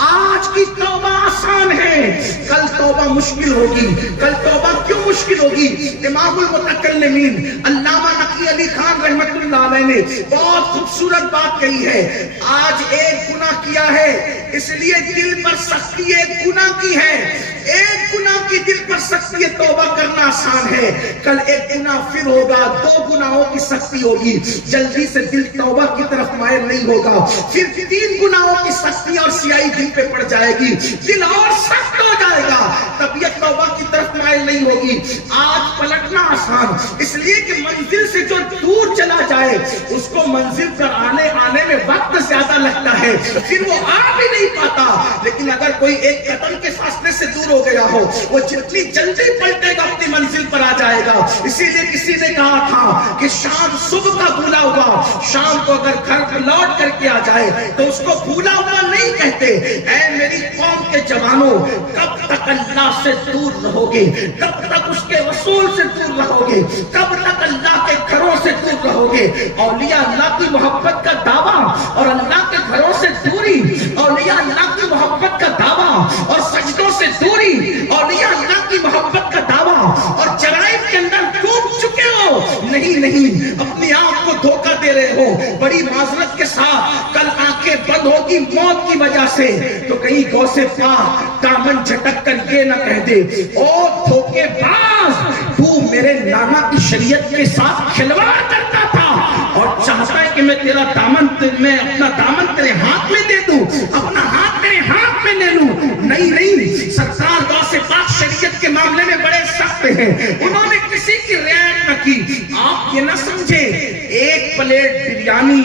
آج کی توبہ آسان ہے, کل توبہ مشکل ہوگی. کل توبہ کیوں مشکل ہوگی؟ امام المتکلمین علامہ نقی علی خان رحمت اللہ علیہ نے بہت خوبصورت بات کہی ہے. آج ایک گناہ کیا ہے اس لیے دل پر سختی ایک گناہ کی ہے, ایک گناہ کی دل پر سختی ہے, توبہ کرنا آسان ہے. کل ایک گناہ پھر ہوگا, 2 گناہوں کی سختی ہوگی, جلدی سے دل توبہ کی طرف مائل نہیں ہوگا. پھر 3 گناہوں کی سختی اور سیاہی دل پہ پڑ جائے گی, دل اور سخت ہو جائے گا, طبیعت توبہ کی طرف مائل نہیں ہوگی. آج پلٹنا آسان اس لیے کہ منزل سے جو دور چلا جائے اس کو منزل پر آنے میں وقت زیادہ لگتا ہے, پھر وہ آ بھی نہیں پاتا. لیکن اگر کوئی ایک قدم کے فاصلے سے دور ہو گیا ہو, وہ جتنی جلدی پلٹے گا اپنی منزل پر آ جائے گا. اسی لیے کسی نے کہا تھا کہ شام صبح کا بھولا ہوا, شام کو اگر گھر پر لوٹ کر کے آ جائے تو اس کو بھولا ہوا نہیں کہتے. اے میری قوم کے جوانوں, کب تک اللہ سے دور رہو گے, کب تک اس کے رسول سے دور رہو گے, کب تک اللہ کے گھروں سے دور رہو گے؟ اولیاء اللہ کی محبت کا دعویٰ اور اللہ کے گھروں سے دوری, اولیاء اللہ کی محبت کا دعویٰ اور سجدوں سے دوری, اولیاء اللہ کی محبت کا دعویٰ اور جرائم کے اندر ڈوب چکے ہو. نہیں, اپنے آپ کو دھوکہ دے رہے ہو. بڑی معذرت کے ساتھ کل آنکھیں بند ہوگی موت کی وجہ سے, تو کہیں غوث پاک دامن جھٹک کر یہ نہ کہہ دے او دھوکے باز, تو میرے نانا کی شریعت کے ساتھ کھلواڑ کرتا تھا اور چاہتا ہے کہ میں تیرا دامن, میں اپنا دامن تیرے ہاتھ میں دے دوں, اپنا ہاتھ تیرے ہاتھ میں لے لوں. نہیں, سرکار غوث پاک شریعت کے معاملے میں بڑے سخت ہیں, انہوں نے کسی کی رعایت نہ کی. آپ یہ نہ سمجھے ایک پلیٹ بریانی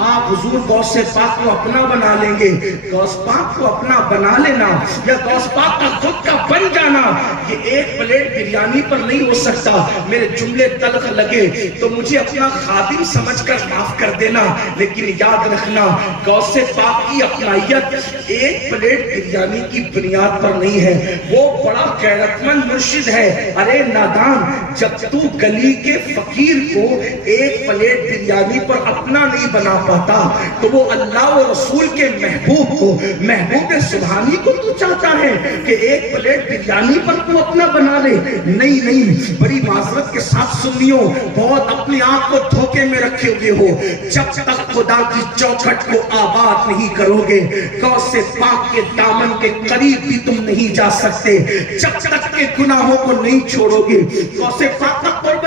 آپ حضور غوث پاک کو اپنا بنا لیں گے, غوث پاک کو اپنا بنا لینا یا غوث پاک کا خود کا بن جانا یہ ایک پلیٹ بریانی پر نہیں ہو سکتا. میرے جملے تلخ لگے تو مجھے اپنا خادم سمجھ کر معاف کر دینا, لیکن یاد رکھنا غوث پاک کی اپنائیت ایک پلیٹ بریانی کی بنیاد پر نہیں ہے. وہ بڑا غیرت مند مرشد ہے. ارے نادان, جب تو گلی کے فقیر کو ایک پلیٹ بریانی پر اپنا نہیں بنا پاتا تو وہ اللہ و رسول کے محبوب کو, محبوب سبحانی کو تو چاہتا ہے کہ ایک پلیٹ بریانی پر تو اپنا بنا لے. نہیں, بڑی معذرت کے ساتھ سنیو, بہت اپنے آپ کو دھوکے میں رکھے ہوئے ہو. جب تک خدا کی چوکھٹ کو آباد نہیں کرو گے غوث پاک کے دامن کے قریب بھی تم نہیں جا سکتے. جب تک کے گناہوں کو نہیں چھوڑو گے غوث پاک کا قرب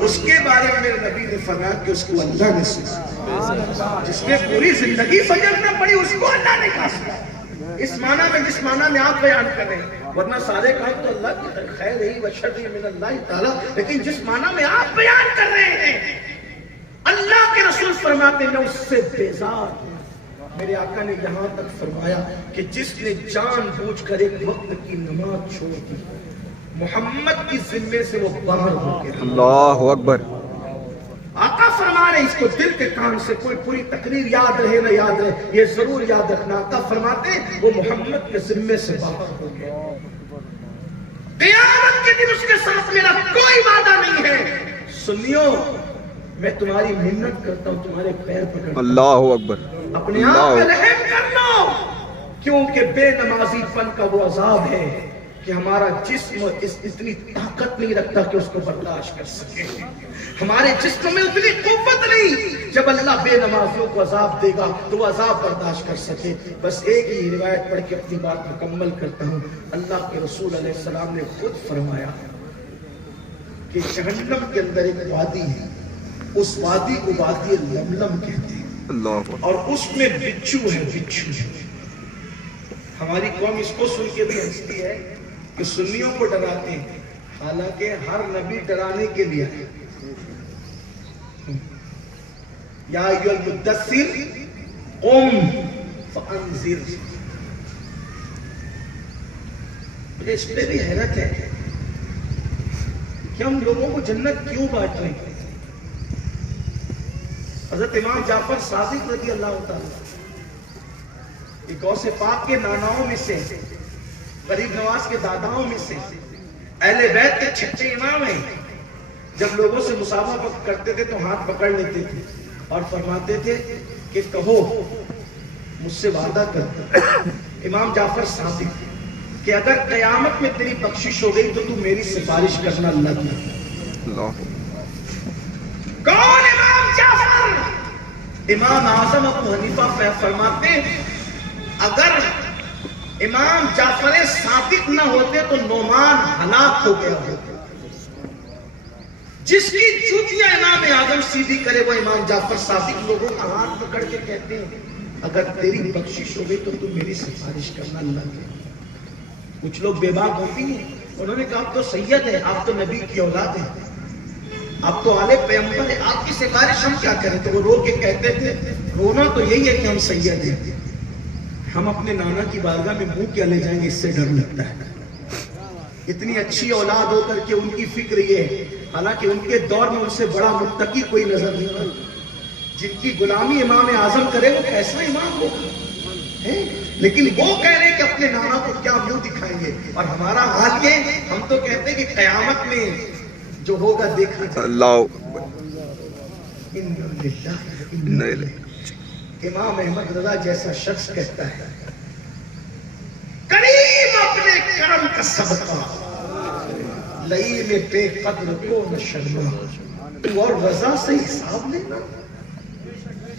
اس کے بارے میں میرے نبی نے فرمایا کہ اس کو اللہ نے سکھایا. جس نے پوری زندگی فجر نہ پڑھی اس کو اللہ نے کہا سکھایا. اس معنی میں جس معنی میں آپ بیان کر رہے ہیں, ورنہ سارے کام تو اللہ کی خیر ہی و شر من اللہ تعالیٰ, لیکن جس معنی میں آپ بیان کر رہے ہیں اللہ کے رسول فرماتے ہیں میں اس سے بیزار ہوں. میرے آقا نے یہاں تک فرمایا کہ جس نے جان بوجھ کر ایک وقت کی نماز چھوڑ دی محمد کی ذمے سے وہ باہر ہو گیا. اللہ اکبر. آقا فرما رہے اس کو دل کے کان سے کوئی پوری تقریر یاد رہے نہ یاد رہے یہ ضرور یاد رکھنا. آقا فرماتے وہ محمد کے ذمے سے باہر ہو گیا. قیامت کے دن اس کے ساتھ میرا کوئی وعدہ نہیں ہے. سنیو میں تمہاری منت کرتا ہوں, تمہارے پیر پکڑتا ہوں. اللہ اکبر. اپنے آپ پہ رحم کر لو, کیونکہ بے نمازی پن کا وہ عذاب ہے کہ ہمارا جسم اتنی طاقت نہیں رکھتا کہ اس کو برداشت کر سکے. ہمارے جسم میں اتنی قوت نہیں, جب اللہ بے نمازیوں کو عذاب دے گا تو وہ عذاب برداشت کر سکے. بس ایک ہی روایت پڑھ کے اپنی بات مکمل کرتا ہوں. اللہ کے رسول علیہ السلام نے خود فرمایا کہ جہنم کے اندر ایک وادی ہے, اس وادی کو وادی لملم کہتے ہیں, اور اس میں بچھو ہے. بچھو ہماری قوم اس کو سن کے بھی ہنستی ہے کہ سنیوں کو ڈراتے ہیں, حالانکہ ہر نبی ڈرانے کے لیے یا ایھا المدثر قم فانذر. مجھے اس پہ بھی حیرت ہے کہ ہم لوگوں کو جنت کیوں بانٹ رہے ہیں. حضرت امام جعفر صادق رضی اللہ تعالیٰ غوث پاک کے ناناؤں میں سے, غریب نواز کے داداؤں میں سے, اہل بیت کے چھٹے امام ہیں. جب لوگوں سے مصافحہ کرتے تھے تو ہاتھ پکڑ لیتے تھے اور فرماتے تھے کہ کہو مجھ سے وعدہ کر امام جعفر صادق کہ اگر قیامت میں تیری بخشش ہو گئی تو تو میری سفارش کرنا اللہ کی. کون امام جعفر؟ امام اعظم ابو حنیفہ فرماتے اگر امام جعفر صادق نہ ہوتے تو نعمان ہلاک ہو گیا ہوتا. جس کی جوتیاں امام اعظم سیدھی کرے وہ امام جعفر صادق. لوگوں کا ہاتھ پکڑ کے کہتے ہیں اگر تیری بخشش ہو گئی تو تو میری سفارش کرنا اللہ کی. کچھ لوگ بے باک ہوتی ہیں, انہوں نے کہا آپ تو سید ہیں, آپ تو نبی کی اولاد ہیں, آپ تو آلے پیغمبر ہیں, آپ کی سفارش ہم کیا کریں. تو وہ رو کے کہتے تھے رونا تو یہی ہے کہ ہم سید ہیں, ہم اپنے نانا کی بارگاہ میں منہ کیا لے جائیں گے, اس سے ڈر لگتا ہے. اتنی اچھی اولاد ہو کر کے ان کی فکر یہ ہے, حالانکہ ان کے دور میں ان سے بڑا متقی کوئی نظر نہیں آتا. جن کی غلامی امام اعظم کرے وہ کیسا امام ہوگا, لیکن وہ کہہ رہے کہ اپنے نانا کو کیا منہ دکھائیں گے. اور ہمارا حال یہ, ہم تو کہتے ہیں کہ قیامت میں جو ہوگا دیکھا جائے. امام احمد رضا جیسا شخص کہتا ہے کریم اپنے کرم کا صدقہ لئی میں بے قدر کو نہ شرما. تو اور رضا سے حساب لینا,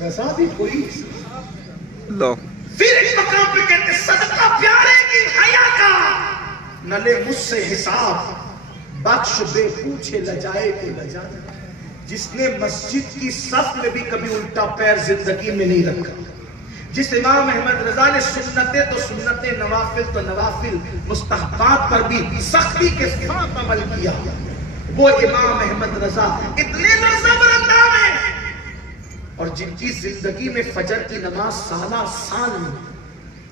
رضا بھی کوئی حساب. پھر ایک مقام پہ کہتے صدقہ پیارے کی حیا کا نہ لے مجھ سے حساب, بخش بے پوچھے لجائے کو لجانا. جس نے مسجد کی صف میں بھی کبھی الٹا پیر زندگی میں نہیں رکھا, جس امام احمد رضا نے سنتیں تو سنتیں, نوافل تو نوافل, مستحبات پر بھی سختی کے ساتھ عمل کیا, وہ امام احمد رضا اتنے نظر انداز ہیں. اور جن کی زندگی میں فجر کی نماز سالہ سال,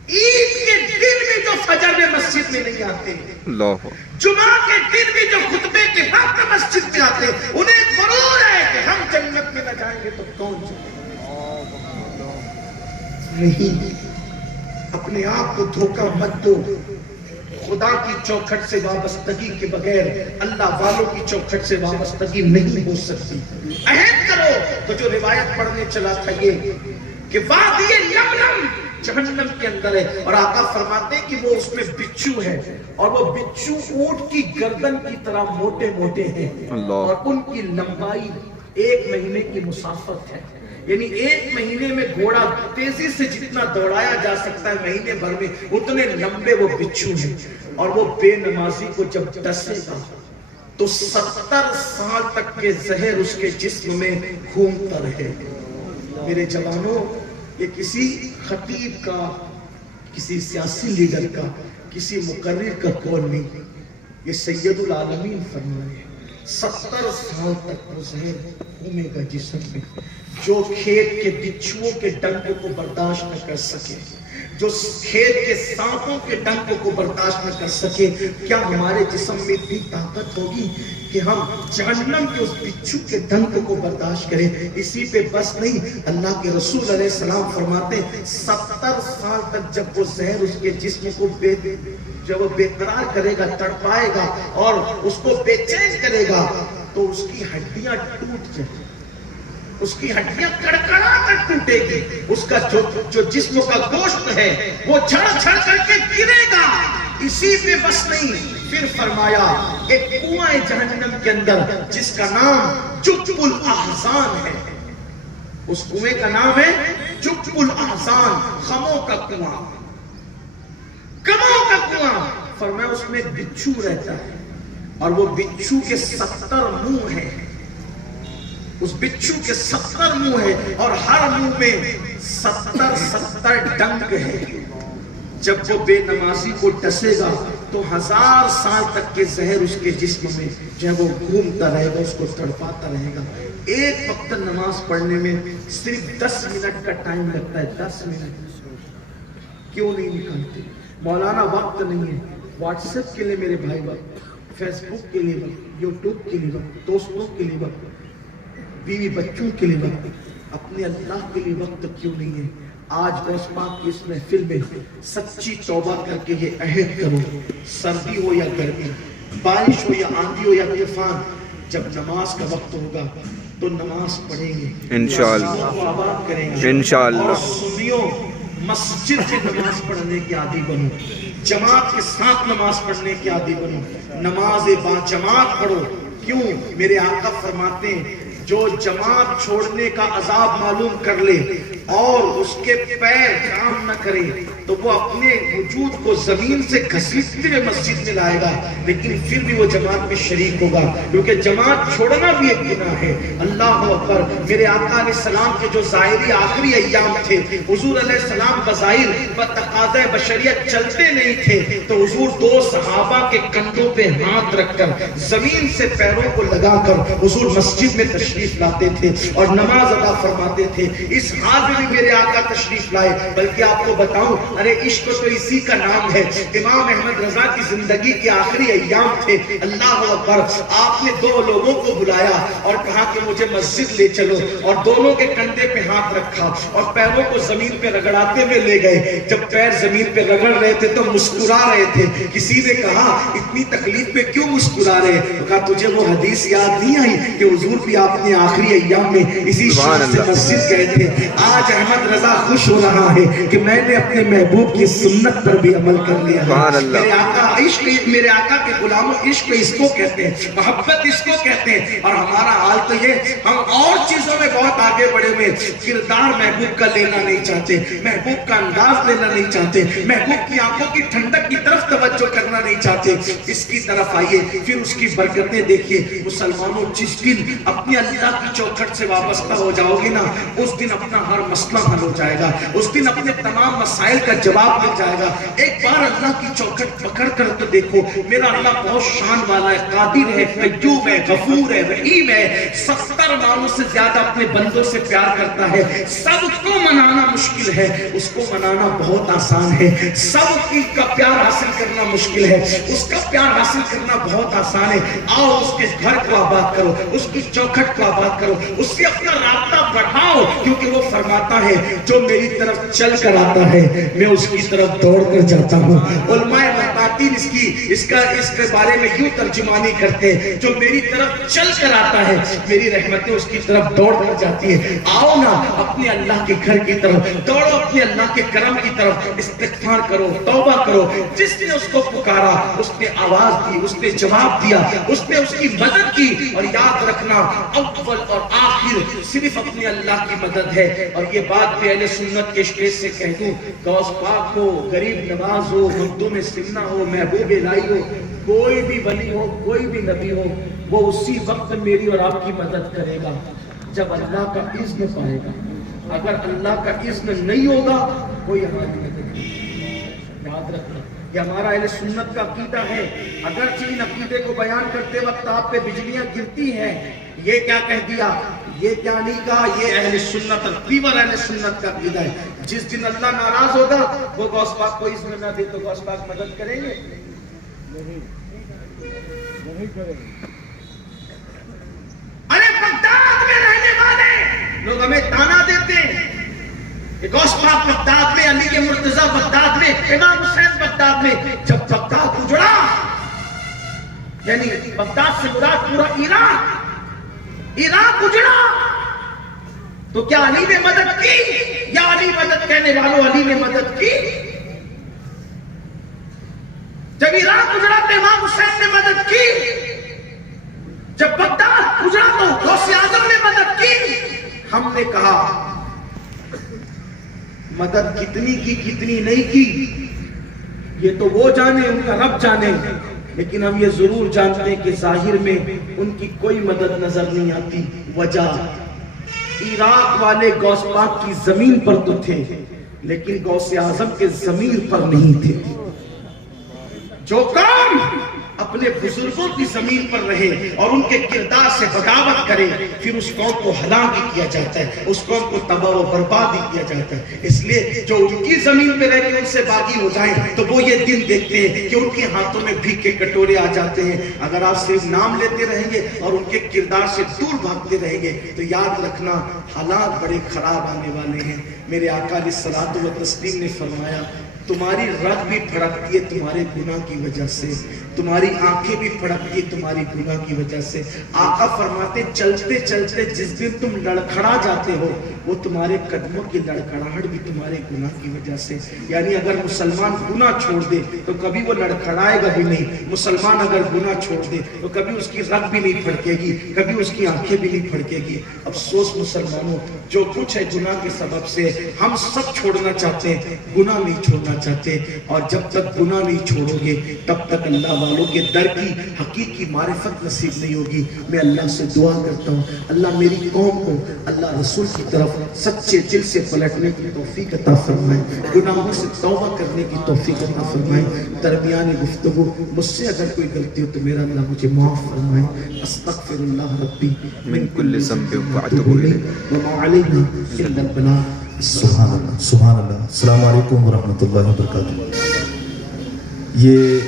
عید کے دن بھی جو فجر میں مسجد میں نہیں آتے, جمعہ کے دن بھی جو خطبے کے وقت مسجد میں آتے, انہیں غرور ہے کہ ہم جنت میں نہ جائیں گے تو کون جائے. نہیں, اپنے آپ کو دھوکہ مت دو. خدا کی چوکھٹ سے وابستگی کے بغیر اللہ والوں کی چوکھٹ سے وابستگی نہیں ہو سکتی. عہد کرو. تو جو روایت پڑھنے چلا تھا یہ کہ وادی لملم جہنم کے اندر ہے, اور آقا فرماتے ہیں کہ وہ اس میں بچھو ہے, اور وہ بچھو اونٹ کی گردن کی طرح موٹے موٹے ہیں, اور ان کی لمبائی 1 مہینے کی مسافت ہے. یعنی 1 مہینے میں گھوڑا تیزی سے جتنا دوڑایا جا سکتا ہے مہینے بھر میں اتنے لمبے وہ بچھو ہیں. اور وہ بے نمازی کو جب ڈسے گا تو 70 سال تک کے زہر اس کے جسم میں گھومتا رہے. میرے جوانوں، یہ کسی خطیب کا، کسی سیاسی لیڈر کا، کسی مقرر کا قول نہیں، یہ سید العالمین فرمائے. 70 سال تک وہ زہر گھومے گا جسم میں. جو کھیت کے بچھوؤں کے ڈنک کو برداشت نہ کر سکے، جو کھیت کے سانپوں کے ڈنک کو برداشت نہ کر سکے، کیا ہمارے جسم میں اتنی طاقت ہوگی کہ ہم جہنم کے اس بچھو کے ڈنک کو برداشت کریں؟ اسی پہ بس نہیں، اللہ کے رسول علیہ السلام فرماتے ہیں 70 سال تک جب وہ زہر اس کے جسم کو جب وہ بے قرار کرے گا، تڑپائے گا اور اس کو بے چین کرے گا، تو اس کی ہڈیاں ٹوٹ جائیں گی، اس کی ہڈیاں کڑکڑا کر ٹوٹے گی، اس کا جو جسم کا گوشت ہے وہ جھڑ جھڑ کر کے گرے گا. اسی پہ بس نہیں، پھر فرمایا ایک کنواں جہنم کے اندر جس کا نام جب الاحزان ہے، اس کنویں کا نام ہے جب الاحزان، غموں کا کنواں، غموں کا کنواں. فرمایا اس میں بچھو رہتا ہے اور وہ بچھو کے 70 منہ ہیں، اس بچھو کے 70 منہ ہیں اور ہر منہ میں 70 ڈنک ہے. جب وہ بے نمازی کو ڈسے گا تو 1000 سال تک کے زہر اس کے جسم میں جب وہ گھومتا رہے گا، اس کو تڑپاتا رہے گا. ایک وقت نماز پڑھنے میں صرف 10 منٹ کا ٹائم لگتا ہے. 10 منٹ کیوں نہیں نکالتے؟ مولانا وقت نہیں ہے. واٹس ایپ کے لیے میرے بھائی وقت، فیس بک کے لیے وقت، یوٹیوب کے لیے وقت، دوستوں کے لیے وقت، بیوی بچوں کے لیے وقت، اپنے اللہ کے لیے وقت کیوں نہیں ہے؟ آج غوث پاک کی اس محفل میں سچی توبہ کر کے یہ عہد کرو، سردی ہو یا گرمی، بارش ہو یا آندھی ہو یا طوفان، جب نماز کا وقت ہوگا تو نماز پڑھیں گے، انشاءاللہ کو آباد کریں گے. انشاءاللہ. اور سنیو، مسجد کی نماز پڑھنے کے عادی بنو، جماعت کے ساتھ نماز پڑھنے کے عادی بنو، نماز با جماعت پڑھو. کیوں؟ میرے آقا فرماتے ہیں جو جماعت چھوڑنے کا عذاب معلوم کر لے اور اس کے پیر کام نہ کرے تو وہ اپنے وجود کو زمین سے گھسیٹتے ہوئے مسجد میں لائے گا، لیکن پھر بھی وہ جماعت میں شریک ہوگا، کیونکہ جماعت چھوڑنا بھی ایک گناہ ہے. اللہ اکبر. میرے آقا علیہ السلام کے جو ظاہری آخری ایام تھے، حضور علیہ السلام بظاہر بتقاضۂ بشریت چلتے نہیں تھے، تو حضور 2 صحابہ کے کندھوں پہ ہاتھ رکھ کر زمین سے پیروں کو لگا کر حضور مسجد میں تشریف لاتے تھے اور نماز ادا فرماتے تھے. اس حال میں میرے آقا تشریف لائے. بلکہ آپ کو بتاؤں، ارے عشق تو اسی کا نام ہے. امام احمد رضا کی زندگی کے آخری ایام تھے. اللہ اکبر. آپ نے 2 لوگوں کو بلایا اور کہا کہ مجھے مسجد لے چلو، اور دونوں کے کندھے پہ ہاتھ رکھا اور پیروں کو زمین پہ رگڑاتے ہوئے لے گئے. جب پیر زمین پہ رگڑ رہے تھے تو مسکرا رہے تھے. کسی نے کہا اتنی تکلیف پہ کیوں مسکرا رہے؟ کہا تجھے وہ حدیث یاد نہیں آئی کہ حضور بھی آپ نے آخری ایام میں اسی شان سے مسجد گئے تھے؟ آج احمد رضا خوش ہو رہا ہے کہ میں نے اپنے محبوب کی سنت پر بھی عمل کر لیا ہے. میرے آقا عشق، میرے آقا کے غلاموں، عشق اس کو کہتے ہیں، محبت اس کو کہتے ہیں. اور ہمارا حال تو یہ، ہم اور چیزوں میں بہت آگے بڑھے ہوئے، کردار محبوب کا لینا نہیں چاہتے، محبوب کا انداز لینا نہیں چاہتے، محبوب کی آنکھوں کی ٹھنڈک کی طرف توجہ کرنا نہیں چاہتے. اس کی طرف آئیے، پھر اس کی برکتیں دیکھیے. مسلمانوں، جس دن اپنے اللہ کی چوکھٹ سے وابستہ ہو جاؤ گے نا، اس دن اپنا ہر مسئلہ حل ہو جائے گا، اس دن اپنے تمام مسائل کا جواب مل جائے گا. ایک بار اللہ کی چوکھٹ پکڑ کر تو دیکھو، میرا اللہ بہت شان والا ہے، قادر ہے، قیوم ہے، غفور ہے، رحیم ہے. 70 مالوں سے زیادہ اپنے بندوں سے پیار کرتا ہے. سب کو منانا مشکل ہے، اس کو منانا بہت آسان ہے. سب کی کا پیار حاصل کرنا مشکل ہے، اس کا پیار حاصل کرنا بہت آسان ہے. آؤ اس کے گھر کو آباد کرو، اس کی چوکھٹ کو آباد کرو، اس سے اپنا رابطہ بڑھاؤ، کیونکہ وہ فرماتا ہے جو میری طرف چل کر آتا ہے میں اس کی طرف دوڑ کر جاتا ہوں. علماء محتاطین اس کے بارے میں یوں ترجمانی کرتے ہیں، جو میری طرف چل کر آتا ہے میری رحمتیں اس کی طرف دوڑ کر جاتی ہے. آؤ نا اپنے اللہ کے گھر کی طرف دوڑو، اپنے اللہ کے کرم کی طرف استغفار کرو، توبہ کرو. جس نے اس کو پکارا اس نے آواز دی، اس نے جواب دیا، اس نے اس کی مدد کی. اور یاد رکھنا، اول اور آخر صرف اپنے اللہ کی مدد ہے. اور یہ بات بھی اہل سنت کے اسٹیج سے کہہ دوں، غوث پاک ہو، غریب نواز ہو، مخدوم سمنہ ہو، محبوب الہی ہو، کوئی بھی ولی ہو کوئی بھی نبی ہو وہ اسی وقت میری اور آپ کی مدد کرے گا جب اللہ کا اذن پائے گا. اگر اللہ کا اذن نہیں ہوگا کوئی ہماری مدد نہیں. یاد رکھنا یہ ہمارا اہل سنت کا عقیدہ ہے. اگرچہ ان عقیدے کو بیان کرتے وقت آپ پہ بجلیاں گرتی ہیں, یہ کیا کہہ دیا, یہ کیا نہیں کہا, یہ اہل سنت پیور اہل سنت کا عقیدہ ہے. جس دن اللہ ناراض ہوگا وہ غوث پاک کو اذن نہ دے تو غوث پاک مدد کریں گے؟ ارے بغداد میں رہنے والے لوگ ہمیں تانا دیتے ہیں کہ غوث پاک بغداد میں, علی مرتضیٰ بغداد میں, امام حسین بغداد میں. جب بغداد اجڑا, یعنی بغداد سے مراد پورا عراق اجڑا, تو کیا علی نے مدد کی یا علی مدد کہنے والوں علی نے مدد کی؟ جب عراق اجڑا تو امام حسین نے مدد کی, جب بغداد اجڑا تو غوث اعظم نے مدد کی. ہم نے کہا مدد کتنی کی کتنی نہیں کی یہ تو وہ جانے, ان کا رب جانے, لیکن ہم یہ ضرور جانتے ہیں کہ ظاہر میں ان کی کوئی مدد نظر نہیں آتی. وجہ عراق والے غوث پاک کی زمین پر تو تھے لیکن غوث اعظم کے ضمیر پر نہیں تھے. جو قوم اپنے بزرگوں کی زمین پر رہے اور ان کے کردار سے بغاوت کرے پھر اس قوم کو ہلاک ہی کیا جاتا ہے, اس قوم کو تباہ و برباد ہی کیا جاتا ہے. اس لیے جو ان کی زمین پہ رہ کے ان سے باغی ہو جائیں تو وہ یہ دن دیکھتے ہیں کہ ان کے ہاتھوں میں بھیک کے کٹورے آ جاتے ہیں. اگر آپ صرف نام لیتے رہیں گے اور ان کے کردار سے دور بھاگتے رہیں گے تو یاد رکھنا حالات بڑے خراب آنے والے ہیں. میرے آقا علیہ الصلوۃ والتسلیم نے فرمایا تمہاری رگ بھی پھڑکتی ہے تمہارے گناہ کی وجہ سے, تمہاری آنکھیں بھی پھڑکتی ہے تمہاری گناہ کی وجہ سے. آقا فرماتے چلتے چلتے جس دن تم لڑکھڑا جاتے ہو وہ تمہارے قدموں کی لڑکھڑاہٹ بھی تمہارے گناہ کی وجہ سے. یعنی اگر مسلمان گناہ چھوڑ دے تو کبھی وہ لڑکھڑائے گا بھی نہیں. مسلمان اگر گناہ چھوڑ دے تو کبھی اس کی رگ بھی نہیں پھڑکے گی, کبھی اس کی آنکھیں بھی نہیں پھڑکے گی. افسوس مسلمانوں, جو کچھ ہے گناہ کے سبب سے. ہم سب چھوڑنا چاہتے ہیں, گناہ نہیں چھوڑنا چاہتے, اور جب تک گناہ نہیں چھوڑو گے تب تک اللہ والوں کے در کی حقیقی معرفت نصیب نہیں ہوگی. میں اللہ سے دعا کرتا ہوں اللہ میری قوم کو اللہ رسول کی طرف سچے دل سے پلٹنے کی توفیق عطا فرمائے, گناہوں سے توبہ کرنے کی توفیق عطا فرمائے. درمیان گفتگو مجھ سے اگر کوئی غلطی ہو تو میرا اللہ مجھے معاف فرمائے. استغفر اللہ ربی من کل ذنب واتوب الیہ وما علینا الا البلاغ. سبحان اللہ, سبحان اللہ. السلام علیکم ورحمۃ اللہ وبرکاتہ. یہ